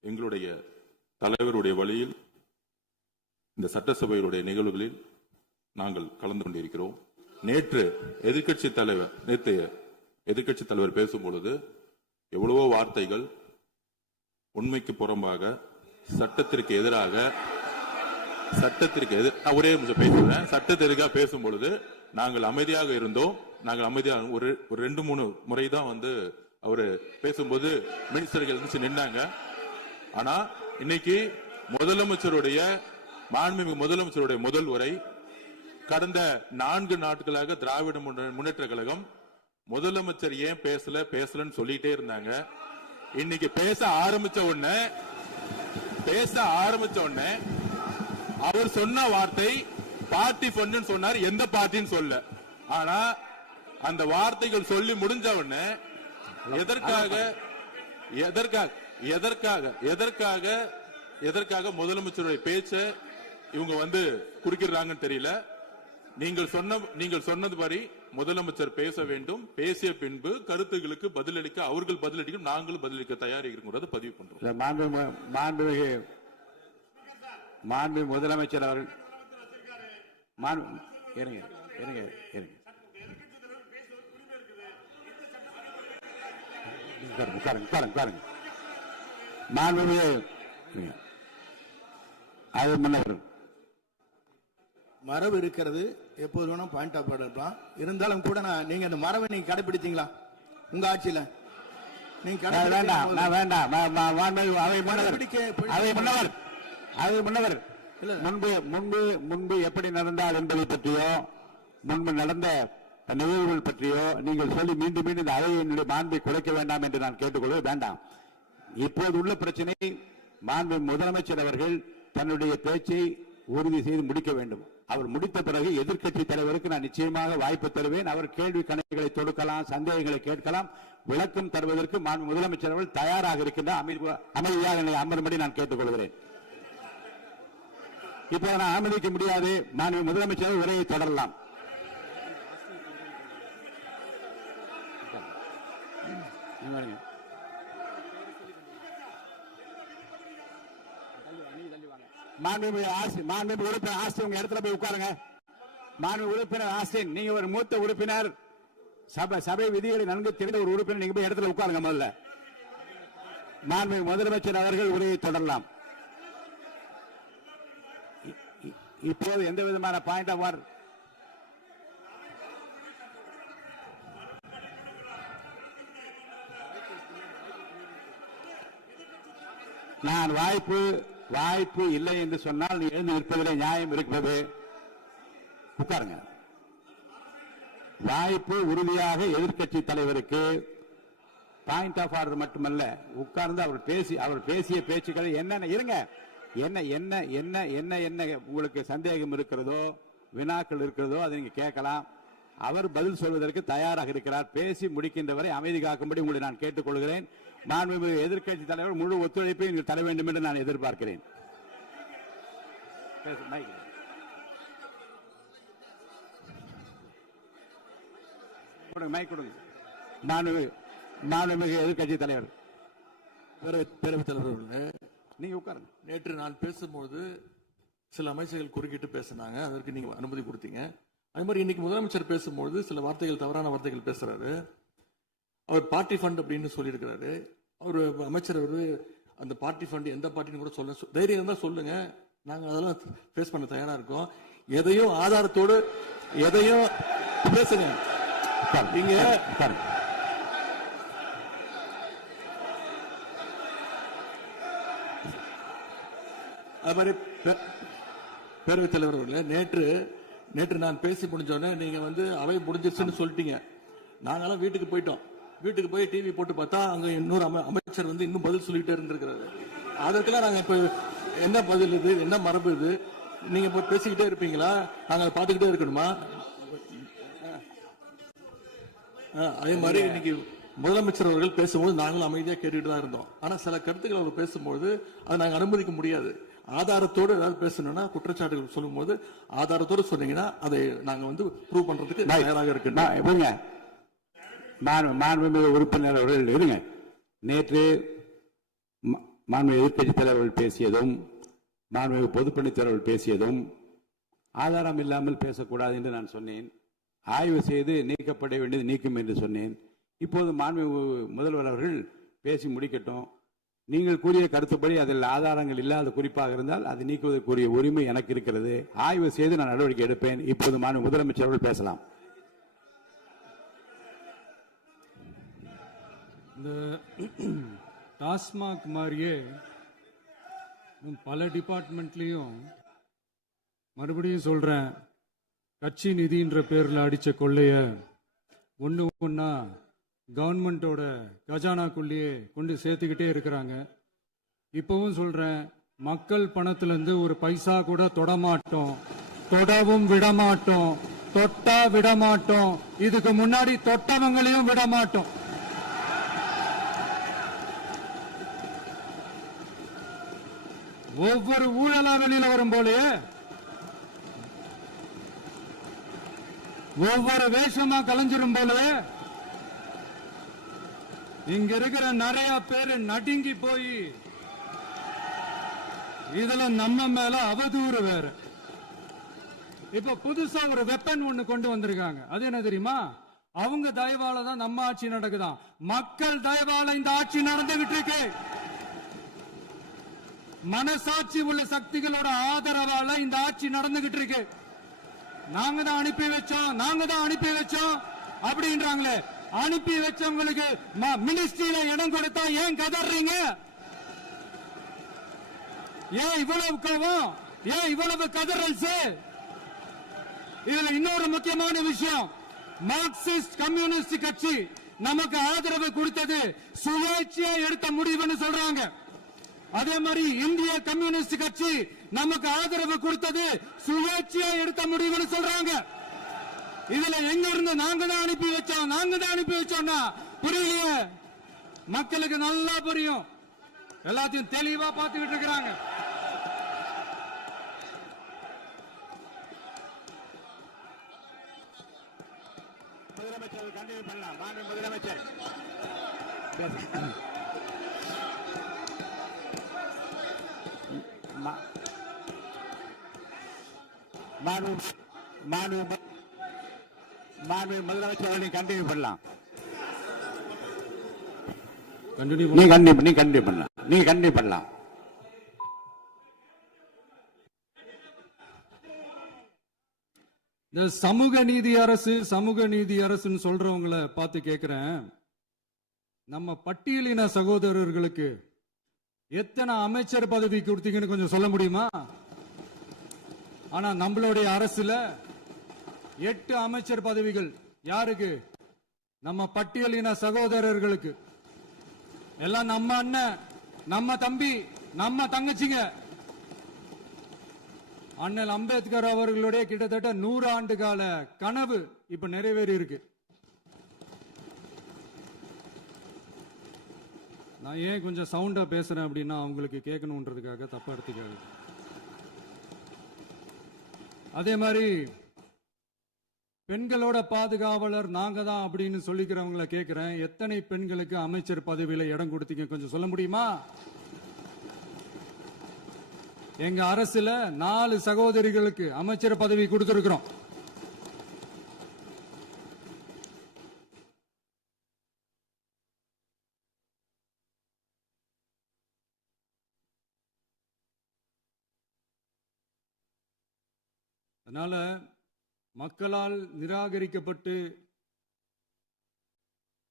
எங்களுடைய தலைவருடைய வழியில் இந்த சட்டசபையுடைய நிகழ்வுகளில் நாங்கள் கலந்து கொண்டிருக்கிறோம். நேற்று எதிர்க்கட்சி தலைவர் பேசும் பொழுது எவ்வளவோ வார்த்தைகள் உண்மைக்கு புறம்பாக சட்டத்திற்கு எதிராக ஒரே நிமிஷம் பேசுறேன். சட்டத்திற்காக பேசும் பொழுது நாங்கள் அமைதியாக இருந்தோம். ஒரு 2-3 முறை தான் வந்து அவரு பேசும்போது மினிஸ்டர்கள் நின்னாங்க. ஆனா இன்னைக்கு மாண்புமிகு முதலமைச்சருடைய முதல் உரை, கடந்த 4 நாட்களாக திராவிட முன்னேற்ற கழகம் முதலமைச்சர் ஏன் பேசலன்னு சொல்லிட்டே இருந்தாங்க. இன்னைக்கு பேச ஆரம்பிச்ச உடனே அவர் சொன்ன வார்த்தை பார்ட்டி ஃபண்ட் சொன்னார். எந்த பார்ட்டின்னு சொல்ல. ஆனா அந்த வார்த்தைகள் சொல்லி முடிஞ்ச உடனே எதற்காக முதலமைச்சருடைய பேச்ச இவங்க வந்து குறுக்கிறாங்கன்னு தெரியல. நீங்கள் சொன்னதுபடி முதலமைச்சர் பேச வேண்டும். பேசிய பின்பு கருத்துகளுக்கு பதிலளிக்க அவர்கள் பதிலளிக்கும், நாங்களும் பதிலளிக்க தயாராக இருக்கிறது பதிவு பண்றோம். மாண்பு முதலமைச்சர் அவர்கள் மரபு இருக்கிறது, எப்போது வேணும் பாயிண்ட் ஆஃப் ஆர்டர் இருக்கலாம். இருந்தாலும் கூட நீங்க அந்த மரபை நீங்க கடைபிடித்தீங்களா உங்க ஆட்சியில? நீங்க முன்பு எப்படி நடந்தால் என்பதை பற்றியோ முன்பு நடந்த நிகழ்வுகள் பற்றியோ நீங்கள் சொல்லி மீண்டும் இந்த அவையினுடைய மாண்பை குறைக்க வேண்டாம் என்று நான் கேட்டுக்கொள்வது வேண்டாம். இப்போது உள்ள பிரச்சனை, மாண்பு முதலமைச்சர் அவர்கள் தன்னுடைய பேச்சை உறுதி செய்து முடிக்க வேண்டும். அவர் முடித்த பிறகு எதிர்க்கட்சி தலைவருக்கு நான் நிச்சயமாக வாய்ப்பு தருவேன். அவர் கேள்வி கணக்குகளை தொடுக்கலாம், சந்தேகங்களை கேட்கலாம். விளக்கம் தருவதற்கு மாண்பு முதலமைச்சர் அவர்கள் தயாராக இருக்கின்றார். அமைதியாக என்னை அமரும்படி நான் கேட்டுக்கொள்கிறேன். இப்போ நான் அனுமதிக்க முடியாது. மாண்பு முதலமைச்சர் உரையை தொடரலாம். மாண்புமிகு உறுப்பினர் ஆஸ்டின் உங்க இடத்துல போய் உட்காருங்க. மாண்புமிகு உறுப்பினர் ஆஸ்டின், நீங்க ஒரு மூத்த உறுப்பினர், சபை விதிகளை நன்கு தெரிந்த ஒரு உறுப்பினர், நீங்க போய் இடத்துல உட்காருங்க. முதல்ல மாண்புமிகு முதலமைச்சர் அவர்கள் உரையை தொடரலாம். இப்போது எந்த விதமான பாயிண்ட் ஆஃப் ஆர்டர் நான் வாய்ப்பு இல்லை என்று சொன்னால் நீ எழுந்து நிற்பதிலே நியாயம் இருக்கிறது. உட்காருங்க. வாய்ப்பு உறுதியாக எதிர்க்கட்சி தலைவருக்கு பாயிண்ட் ஆஃப் ஆர்டர் மட்டுமல்ல, உட்கார்ந்து அவர் பேசிய பேச்சுக்களை என்னென்ன இருங்க, என்ன உங்களுக்கு சந்தேகம் இருக்கிறதோ, வினாக்கள் இருக்கிறதோ அதை நீங்க கேட்கலாம். அவர் பதில் சொல்வதற்கு தயாராக இருக்கிறார். பேசி முடிக்கின்ற வரை அமைதி காக்கும்படி உங்களை நான் கேட்டுக்கொள்கிறேன். மாண்புமிகு எதிர்க்கட்சி தலைவர் முழு ஒத்துழைப்பை நீங்கள் தர வேண்டும் என்று நான் எதிர்பார்க்கிறேன். மைக் கொடுங்க. மாண்புமிகு எதிர்க்கட்சி தலைவர். பேரவைத் தலைவர் அவர்களே, நீங்க உட்காருங்க. நேற்று நான் பேசும்போது சில அமைச்சர்கள் குறுக்கிட்டு பேசினாங்க, அதற்கு நீங்க அனுமதி கொடுத்தீங்க. அதே மாதிரி இன்னைக்கு முதலமைச்சர் பேசும்போது சில வார்த்தைகள், தவறான வார்த்தைகள் பேசுறாரு. அவர் பார்ட்டி ஃபண்ட் அப்படின்னு சொல்லியிருக்கிறாரு. அவர் அமைச்சர் அவரு அந்த பார்ட்டி ஃபண்ட் எந்த பார்ட்டின்னு கூட சொல்ல தைரியம் இருந்தா சொல்லுங்க, நாங்க அதெல்லாம் ஃபேஸ் பண்ண தயாரா இருக்கோம். எதையும் ஆதாரத்தோடு எதையும் பேசுங்க. நீங்க அது மாதிரி பேரவைத் தலைவர் அவர்களே, நேற்று நான் பேசி முடிஞ்சோடனே நீங்க அவை முடிஞ்சிருச்சுன்னு சொல்லிட்டீங்க. நாங்கெல்லாம் வீட்டுக்கு போயிட்டோம். வீட்டுக்கு போய் டிவி போட்டு பார்த்தா அங்க இன்னொரு அமைச்சர் இன்னும் பதில் சொல்லிட்டே இருந்திருக்கிறாரு. அதற்கெல்லாம் நாங்க இப்ப என்ன பதில் இது, என்ன மரபு இது? நீங்க இப்ப பேசிக்கிட்டே இருப்பீங்களா? நாங்க அதை பார்த்துக்கிட்டே இருக்கணுமா? அதே மாதிரி இன்னைக்கு முதலமைச்சர் அவர்கள் பேசும்போது நாங்களும் அமைதியா கேட்டுட்டு தான் இருந்தோம். ஆனா சில கருத்துக்கள் அவர் பேசும்போது அதை நாங்க அனுமதிக்க முடியாது. ஆதாரத்தோடு ஏதாவது பேசணும்னா, குற்றச்சாட்டுகள் சொல்லும் போது ஆதாரத்தோடு சொன்னீங்கன்னா அதை நாங்க ப்ரூவ் பண்றதுக்கு தயாராக இருக்கு. மாண்புமிகு உறுப்பினர் அவர்கள் இருங்க. நேற்று மாண்புமிகு எதிர்க்கட்சி தலைவர்கள் பேசியதும், மாண்புமிகு பொதுப்பணித் தலைவர்கள் பேசியதும் ஆதாரம் இல்லாமல் பேசக்கூடாது என்று நான் சொன்னேன். ஆய்வு செய்து நீக்கப்பட வேண்டியது நீக்கும் என்று சொன்னேன். இப்போது மாண்புமிகு முதல்வர் அவர்கள் பேசி முடிக்கட்டும். நீங்கள் கூறிய கருத்துப்படி அதில் ஆதாரங்கள் இல்லாத குறிப்பாக இருந்தால் அதை நீக்குவதற்குரிய உரிமை எனக்கு இருக்கிறது. ஆய்வு செய்து நான் நடவடிக்கை எடுப்பேன். இப்போது மாண்புமிகு முதலமைச்சர் அவர்கள் பேசலாம். இந்த டாஸ்மாக் மாதிரியே பல டிபார்ட்மெண்ட்லயும், மறுபடியும் சொல்றேன், கட்சி நிதின்ற பேர்ல அடிச்ச கொள்ளைய ஒன்னா கவர்மெண்டோட கஜானாக்குள்ளேயே கொண்டு சேர்த்துக்கிட்டே இருக்கிறாங்க. இப்பவும் சொல்றேன், மக்கள் பணத்துல இருந்து ஒரு பைசா கூட தொடமாட்டோம், தொடவும் விடமாட்டோம், தொட்டா விடமாட்டோம், இதுக்கு முன்னாடி தொட்டவங்களையும் விடமாட்டோம். ஒவ்வொரு ஊழலா வெளியில வரும் போலயே, ஒவ்வொரு வேஷமா கலைஞ்சிரும் போலயே இங்க இருக்கிற நிறைய பேரு நடுங்கி போய் இதுல நம்ம மேல அவதூறு வேற. இப்ப புதுசா ஒரு வெப்பன் ஒண்ணு கொண்டு வந்திருக்காங்க. அது என்ன தெரியுமா? அவங்க தயவால தான் நம்ம ஆட்சி நடக்குதாம். மக்கள் தயவால இந்த ஆட்சி நடந்துகிட்டு இருக்கு. மனசாட்சி உள்ள சக்திகளோட ஆதரவால இந்த ஆட்சி நடந்துகிட்டு இருக்கு. நாங்க தான் அனுப்பி வச்சோம் அப்படின்றாங்களே. அனுப்பி வச்சவங்களுக்கு மினிஸ்ட்ரியில இடம் கொடுத்தா ஏன் கதறீங்க? ஏன் இவ்வளவு கோவம்? ஏன் இவ்வளவு கதறல்ஸ்? இதுல இன்னொரு முக்கியமான விஷயம், மார்க்சிஸ்ட் கம்யூனிஸ்ட் கட்சி நமக்கு ஆதரவு கொடுத்தது சுயேட்சையா எடுத்த முடிவுன்னு சொல்றாங்க. அதே மாதிரி இந்திய கம்யூனிஸ்ட் கட்சி நமக்கு ஆதரவு கொடுத்தது சுயேட்சையா எடுத்த முடிவுன்னு சொல்றாங்க. இதுல எங்க இருந்து நாங்க தான் அனுப்பி வச்சோம்னா புரியலையே. மக்களுக்கு நல்லா புரியும், எல்லாத்தையும் தெளிவா பார்த்துக்கிட்டு இருக்கிறாங்க. முதலமைச்சர் கண்டினியூ பண்ணலாம். மாண்புமிகு முதலமைச்சர் முதலமைச்சர் கண்டினியூ பண்ணலாம். நீங்க கண்டினியூ பண்ணலாம். இந்த சமூக நீதி அரசுன்னு சொல்றவங்களை பார்த்து கேட்கிறேன், நம்ம பட்டியலின சகோதரர்களுக்கு எத்தனை அமைச்சர் பதவி கொடுத்தீங்கன்னு கொஞ்சம் சொல்ல முடியுமா? ஆனா நம்மளுடைய அரசுல 8 அமைச்சர் பதவிகள் யாருக்கு? நம்ம பட்டியலின சகோதரர்களுக்கு. எல்லாம் நம்ம அண்ணன், நம்ம தம்பி, நம்ம தங்கச்சிங்க. அண்ணல் அம்பேத்கர் அவர்களுடைய கிட்டத்தட்ட 100 ஆண்டு கால கனவு இப்ப நிறைவேறி இருக்கு. நான் ஏன் கொஞ்சம் சவுண்டா பேசுறேன் அப்படின்னா அவங்களுக்கு கேட்கணுன்றதுக்காக தப்பா எடுத்துக்காது. அதே மாதிரி பெண்களோட பாதுகாவலர் நாங்க தான் அப்படின்னு சொல்லிக்கிறவங்கள கேட்கிறேன், எத்தனை பெண்களுக்கு அமைச்சர் பதவியில இடம் கொடுத்தீங்க கொஞ்சம் சொல்ல முடியுமா? எங்க அரசுல 4 சகோதரிகளுக்கு அமைச்சர் பதவி கொடுத்திருக்கிறோம். அதனால மக்களால் நிராகரிக்கப்பட்டு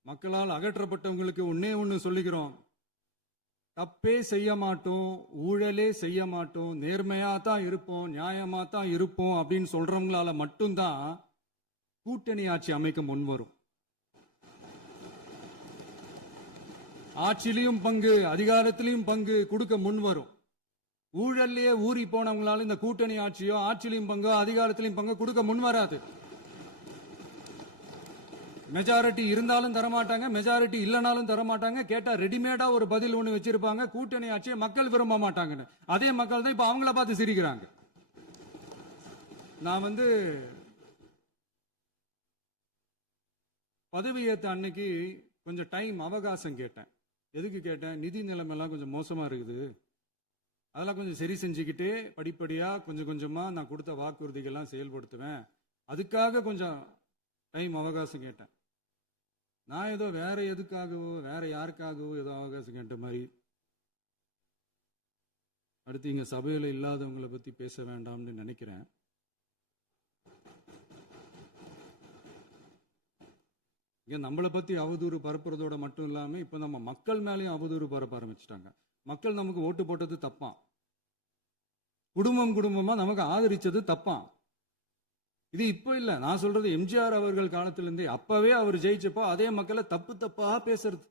மக்களால் அகற்றப்பட்டவங்களுக்கு ஒன்னே ஒன்னு சொல்லிக்கிறோம், தப்பே செய்ய மாட்டோம், ஊழலே செய்ய மாட்டோம், நேர்மையா தான் இருப்போம், நியாயமா தான் இருப்போம் அப்படின்னு சொல்றவங்களால மட்டும்தான் கூட்டணி ஆட்சி அமைக்க முன்வரும். ஆட்சியிலையும் பங்கு அதிகாரத்திலையும் பங்கு கொடுக்க முன்வரும். ஊழல்லையே ஊறி போனவங்களால இந்த கூட்டணி ஆட்சியோ ஆட்சியிலையும் பங்கு அதிகாரத்திலையும் பங்கு கொடுக்க முன்வராது. மெஜாரிட்டி இருந்தாலும் தரமாட்டாங்க, மெஜாரிட்டி இல்லைனாலும் தரமாட்டாங்க. கேட்டா ரெடிமேடா ஒரு பதில் ஒண்ணு வச்சிருப்பாங்க, கூட்டணி ஆட்சியை மக்கள் விரும்ப மாட்டாங்கன்னு. அதே மக்கள் தான் இப்ப அவங்கள பார்த்து சிரிக்கிறாங்க. நான் பதவி ஏத்த அன்னைக்கு கொஞ்சம் டைம் அவகாசம் கேட்டேன். எதுக்கு கேட்டேன்? நிதி நிலைமைலாம் கொஞ்சம் மோசமா இருக்குது, அதெல்லாம் கொஞ்சம் சரி செஞ்சுக்கிட்டு படிப்படியா கொஞ்சம் கொஞ்சமா நான் கொடுத்த வாக்குறுதிகள்லாம் செயல்படுத்துவேன், அதுக்காக கொஞ்சம் டைம் அவகாசம் கேட்டேன். நான் ஏதோ வேற எதுக்காகவோ வேற யாருக்காகவோ ஏதோ அவகாசம் கேட்ட மாதிரி. அடுத்து இங்க சபையில இல்லாதவங்களை பத்தி பேச வேண்டாம்னு நினைக்கிறேன். இங்க நம்மளை பத்தி அவதூறு பரப்புறதோட மட்டும் இல்லாம இப்ப நம்ம மக்கள் மேலேயும் அவதூறு பரப்ப ஆரம்பிச்சிட்டாங்க. மக்கள் நமக்கு ஓட்டு போட்டது தப்பான், குடும்பம் குடும்பமா நமக்கு ஆதரிச்சது தப்பான். இது இப்ப இல்ல, நான் சொல்றது எம்ஜிஆர் அவர்கள் காலத்திலிருந்தே. அப்பவே அவர் ஜெயிச்சப்போ அதே மக்களை தப்பு தப்பா பேசுறது.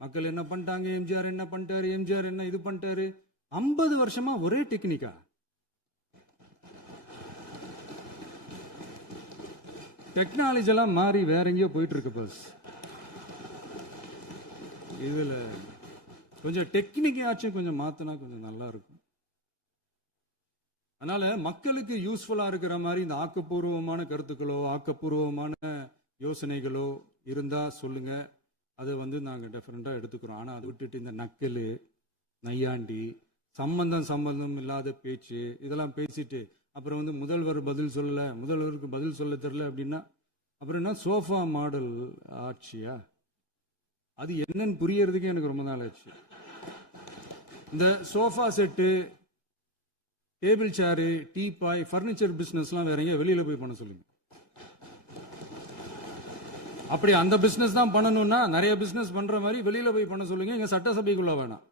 மக்கள் என்ன பண்ணிட்டாங்க, எம்ஜிஆர் என்ன பண்ணிட்டாரு, எம்ஜிஆர் என்ன இது பண்ணிட்டாரு. 50 வருஷமா ஒரே டெக்னிக்கா. டெக்னாலஜி எல்லாம் மாறி வேற எங்கேயோ போயிட்டு இருக்கு. பஸ் இதுல கொஞ்சம் டெக்னிக்காச்சும் கொஞ்சம் மாத்தினா கொஞ்சம் நல்லா இருக்கும். அதனால மக்களுக்கு யூஸ்ஃபுல்லா இருக்கிற மாதிரி இந்த ஆக்கப்பூர்வமான கருத்துக்களோ ஆக்கப்பூர்வமான யோசனைகளோ இருந்தா சொல்லுங்க, அது நாங்க டெஃபரெண்டா எடுத்துக்கிறோம். ஆனா அதை விட்டுட்டு இந்த நக்கல் நையாண்டி சம்பந்தம் இல்லாத பேச்சு இதெல்லாம் பேசிட்டு அப்புறம் முதல்வர் பதில் சொல்லல, முதல்வருக்கு பதில் சொல்ல தெரியல அப்படின்னா அப்புறம் என்ன சோஃபா மாடல் ஆட்சியா? அது என்னன்னு புரியறதுக்கே எனக்கு ரொம்ப நாள் ஆச்சு. இந்த sofa set, table chair, teapoy, furniture பிசினஸ்லாம் வேற எங்க வெளியில போய் பண்ண சொல்லுங்க. அப்படி அந்த பிசினஸ் தான் பண்ணணும்னா நிறைய பிசினஸ் பண்ற மாதிரி வெளியில போய் பண்ண சொல்லுங்க, இங்க சட்டசபைக்குள்ள வேணாம்.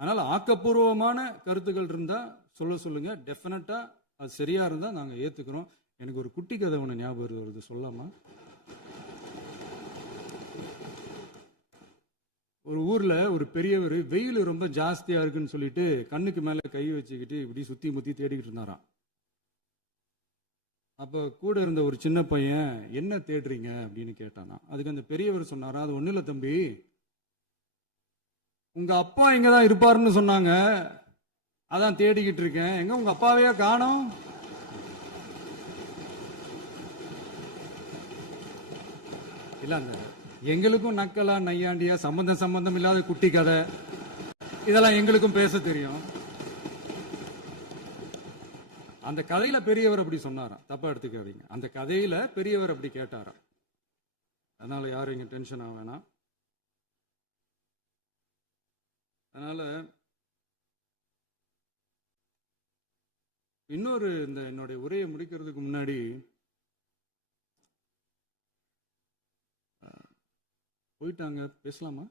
அதனால ஆக்கப்பூர்வமான கருத்துக்கள் இருந்தா சொல்லுங்க, டெஃபினட்டா அது சரியா இருந்தா நாங்க ஏத்துக்கிறோம். எனக்கு ஒரு குட்டி கதை ஒண்ணு ஞாபகம் வருது, சொல்லாமா? ஒரு ஊர்ல ஒரு பெரியவர் வெயில் ரொம்ப ஜாஸ்தியா இருக்குன்னு சொல்லிட்டு கண்ணுக்கு மேல கை வச்சுக்கிட்டு இப்படி சுத்தி முத்தி தேடிக்கிட்டு இருந்தாராம். அப்ப கூட இருந்த ஒரு சின்ன பையன் என்ன தேடுறீங்க அப்படின்னு கேட்டானா. அதுக்கு அந்த பெரியவர் சொன்னாரா, அது ஒண்ணு இல்ல தம்பி, உங்க அப்பா இங்கதான் இருப்பாருன்னு சொன்னாங்க, அதான் தேடிக்கிட்டு இருக்கேன், எங்க உங்க அப்பாவையா காணோம்? இல்ல அந்த எங்களுக்கும் நக்கலா நையாண்டியா சம்பந்தம் இல்லாத குட்டி கதை இதெல்லாம் எங்களுக்கும் பேச தெரியும். அந்த கதையில பெரியவர் அப்படி சொன்னாராம், தப்பா எடுத்துக்காதீங்க. அந்த கதையில பெரியவர் அப்படி கேட்டாராம். அதனால யாரும் இங்க டென்ஷன் ஆக வேணாம். அதனால இன்னொரு இந்த என்னுடைய உரையை முடிக்கிறதுக்கு முன்னாடி போயிட்டாங்க, பேசலாமா?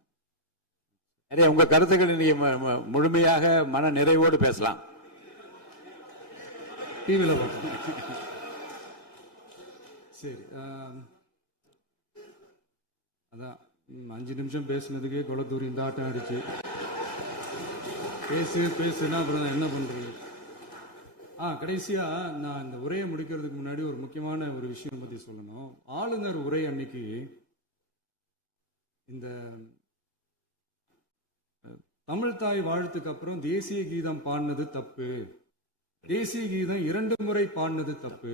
நிறைய உங்க கருத்துக்களை நீங்க முழுமையாக மன நிறைவோடு பேசலாம். டிவியில் பார்ப்போம். சரி, அதான் 5 நிமிஷம் பேசுனதுக்கே கொளத்தூரி இந்த ஆட்டம் அடிச்சு பேசுனா அப்புறம் என்ன பண்றது? கடைசியா நான் இந்த உரையை முடிக்கிறதுக்கு முன்னாடி ஒரு முக்கியமான ஒரு விஷயம் பத்தி சொல்லணும். ஆளுநர் உரை அன்னைக்கு இந்த தமிழ் தாய் வாழ்த்துக்கு அப்புறம் தேசிய கீதம் பாடினது தப்பு, தேசிய கீதம் 2 முறை பாடினது தப்பு.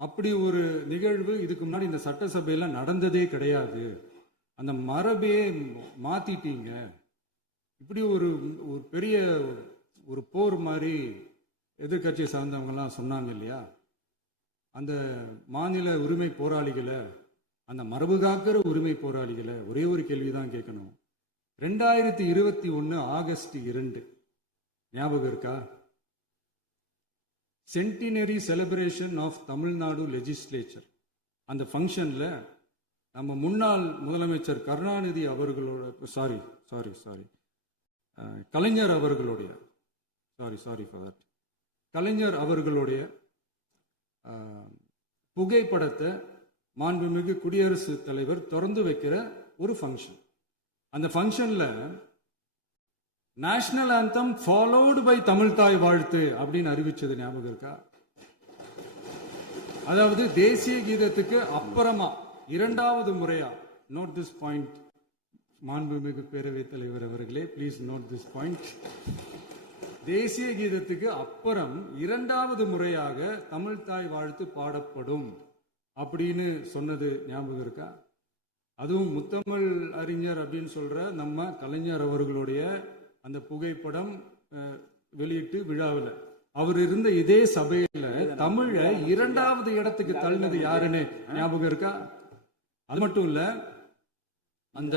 அப்படி ஒரு நிகழ்வு இதுக்கு முன்னாடி இந்த சட்டசபையில நடந்ததே கிடையாது. அந்த மரபையே மாத்திட்டீங்க. இப்படி ஒரு ஒரு பெரிய ஒரு போர் மாதிரி எதிர்கட்சியை சார்ந்தவங்க எல்லாம் சொன்னாங்க இல்லையா? அந்த மாநில உரிமை போராளிகளை, அந்த மரபு காக்கிற உரிமை போராளிகளை ஒரே ஒரு கேள்விதான் கேட்கணும். 2021 ஆகஸ்ட் 2 ஞாபகம் இருக்கா? Centenary celebration of Tamil Nadu legislature. அந்த ஃபங்க்ஷன்ல நம்ம முன்னாள் முதலமைச்சர் கருணாநிதி அவர்களோட கலைஞர் அவர்களுடைய கலைஞர் அவர்களுடைய புகைப்படத்தை மாண்புமிகு குடியரசுத் தலைவர் திறந்து வைக்கிற ஒரு ஃபங்க்ஷன். அந்த ஃபங்க்ஷன்ல நேஷனல் ஆந்தம் ஃபாலோடு பை தமிழ் தாய் வாழ்த்து அப்படின்னு அறிவிச்சது ஞாபகம் இருக்கா? அதாவது தேசிய கீதத்துக்கு அப்புறமா 2வது முறையா, நோட் திஸ் பாயிண்ட் மாண்புமிகு பேரவைத் தலைவர் அவர்களே, ப்ளீஸ் நோட் திஸ் பாயிண்ட். தேசிய கீதத்துக்கு அப்புறம் 2வது முறையாக தமிழ் தாய் வாழ்த்து பாடப்படும் அப்படின்னு சொன்னது ஞாபகம் இருக்கா? அதுவும் முத்தமிழ் அறிஞர் அப்படின்னு சொல்ற நம்ம கலைஞர் அவர்களுடைய அந்த புகைப்படம் வெளியிட்டு விழாவில் அவர் இருந்த இதே சபையில தமிழை 2வது இடத்துக்கு தள்ளினது யாருன்னு ஞாபகம் இருக்கா? அது மட்டும் இல்ல, அந்த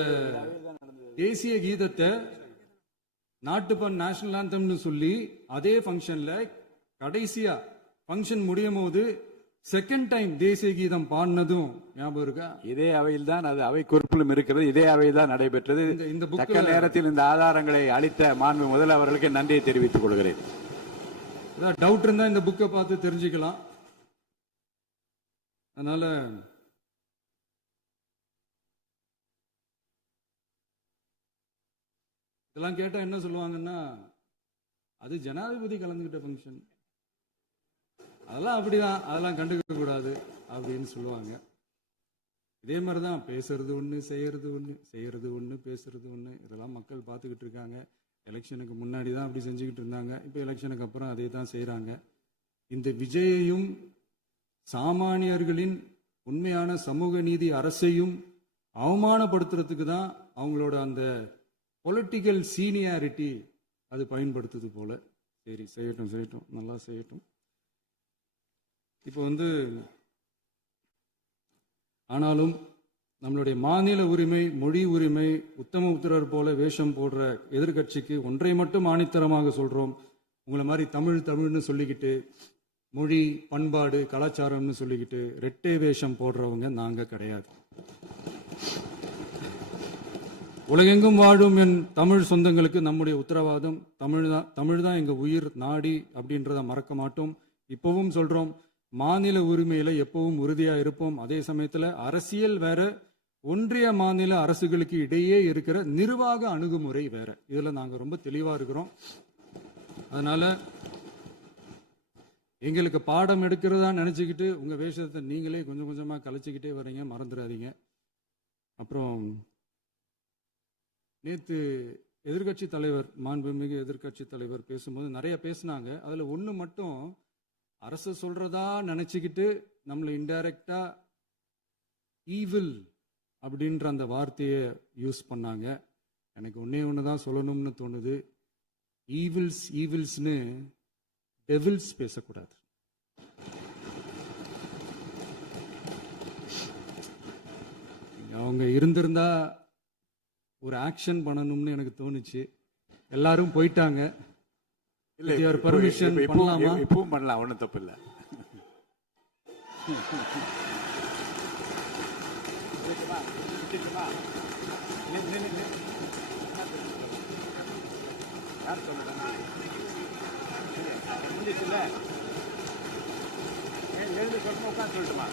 தேசிய கீதத்தை நாட்டுப்பண் நேஷனல் ஆந்தம்னு சொல்லி அதே ஃபங்க்ஷன்ல கடைசியா ஃபங்க்ஷன் முடியும் போது செகண்ட் டைம் தேசிய கீதம் பாடினதும் ஞாபகம் இருக்கா? இதே அவையில் தான், அது அவை குறிப்பிலும் இருக்கிறது, இதே அவையில் தான் நடைபெற்றது. இந்த தக்க நேரத்தில் இந்த ஆதாரங்களை அளித்த மாண்பு முதல் அவர்களுக்கு நன்றியை தெரிவித்துக் கொள்கிறேன். டவுட் இருந்தா இந்த புக்கை பார்த்து தெரிஞ்சுக்கலாம். அதனால இதெல்லாம் கேட்டா என்ன சொல்லுவாங்கன்னா, அது ஜனாதிபதி கலந்துகிட்ட ஃபங்க்ஷன், அதெல்லாம் அப்படிதான், அதெல்லாம் கண்டுக்க கூடாது அப்படின்னு சொல்லுவாங்க. இதே மாதிரிதான் பேசுறது ஒண்ணு, செய்யறது ஒண்ணு, பேசுறது ஒண்ணு. இதெல்லாம் மக்கள் பார்த்துக்கிட்டு இருக்காங்க. எலெக்ஷனுக்கு முன்னாடி தான் அப்படி செஞ்சுக்கிட்டு இருந்தாங்க. இப்போ எலெக்ஷனுக்கு அப்புறம் அதே தான் செய்யறாங்க. இந்த விஜயையும் சாமானியர்களின் உண்மையான சமூக நீதி அரசையும் அவமானப்படுத்துறதுக்கு தான் அவங்களோட அந்த பொலிட்டிக்கல் சீனியாரிட்டி அது பயன்படுத்துது போல. சரி, செய்யட்டும், நல்லா செய்யட்டும். இப்போ ஆனாலும் நம்மளுடைய மாநில உரிமை, மொழி உரிமை, உத்தம உத்தரர் போல வேஷம் போடுற எதிர்கட்சிக்கு ஒன்றை மட்டும் ஆணித்தரமாக சொல்றோம். உங்களை மாதிரி தமிழ்னு சொல்லிக்கிட்டு, மொழி, பண்பாடு, கலாச்சாரம்னு சொல்லிக்கிட்டு ரெட்டை வேஷம் போடுறவங்க நாங்க கிடையாது. உலகெங்கும் வாழும் என் தமிழ் சொந்தங்களுக்கு நம்முடைய உத்தரவாதம் தமிழ் தான் எங்க உயிர் நாடி அப்படின்றத மறக்க மாட்டோம். இப்பவும் சொல்றோம், மாநில உரிமையில எப்பவும் உறுதியா இருப்போம். அதே சமயத்துல அரசியல் வேற, ஒன்றிய மாநில அரசுகளுக்கு இடையே இருக்கிற நிர்வாக அணுகுமுறை வேற. இதுல நாங்க ரொம்ப தெளிவா இருக்கிறோம். அதனால எங்களுக்கு பாடம் எடுக்கிறதா நினைச்சுக்கிட்டு உங்க வேஷத்தை நீங்களே கொஞ்சம் கொஞ்சமா கலைச்சிக்கிட்டே வர்றீங்க, மறந்துடாதீங்க. அப்புறம் நேத்து எதிர்கட்சி தலைவர், மாண்புமிகு எதிர்கட்சி தலைவர் பேசும்போது நிறைய பேசினாங்க. அதுல ஒண்ணு மட்டும் அரசு சொல்றதா நினைச்சுக்கிட்டு நம்மளை இன்டைரக்டா ஈவில் அப்படின்ற அந்த வார்த்தையை யூஸ் பண்ணாங்க. எனக்கு ஒண்ணுதான் சொல்லணும்னு தோணுது. ஈவில்ஸ்னு டெவில்ஸ் பேசக்கூடாது. அவங்க இருந்திருந்தா ஒரு ஆக்ஷன் பண்ணணும்னு எனக்கு தோணுச்சு. எல்லாரும் போயிட்டாங்க. பர்மிஷன் பண்ணலாமா? இப்பவும் பண்ணலாம், ஒன்றும் தப்பு இல்லை. எழுந்து சொல்லணுமா, உட்காந்து சொல்லட்டுமா?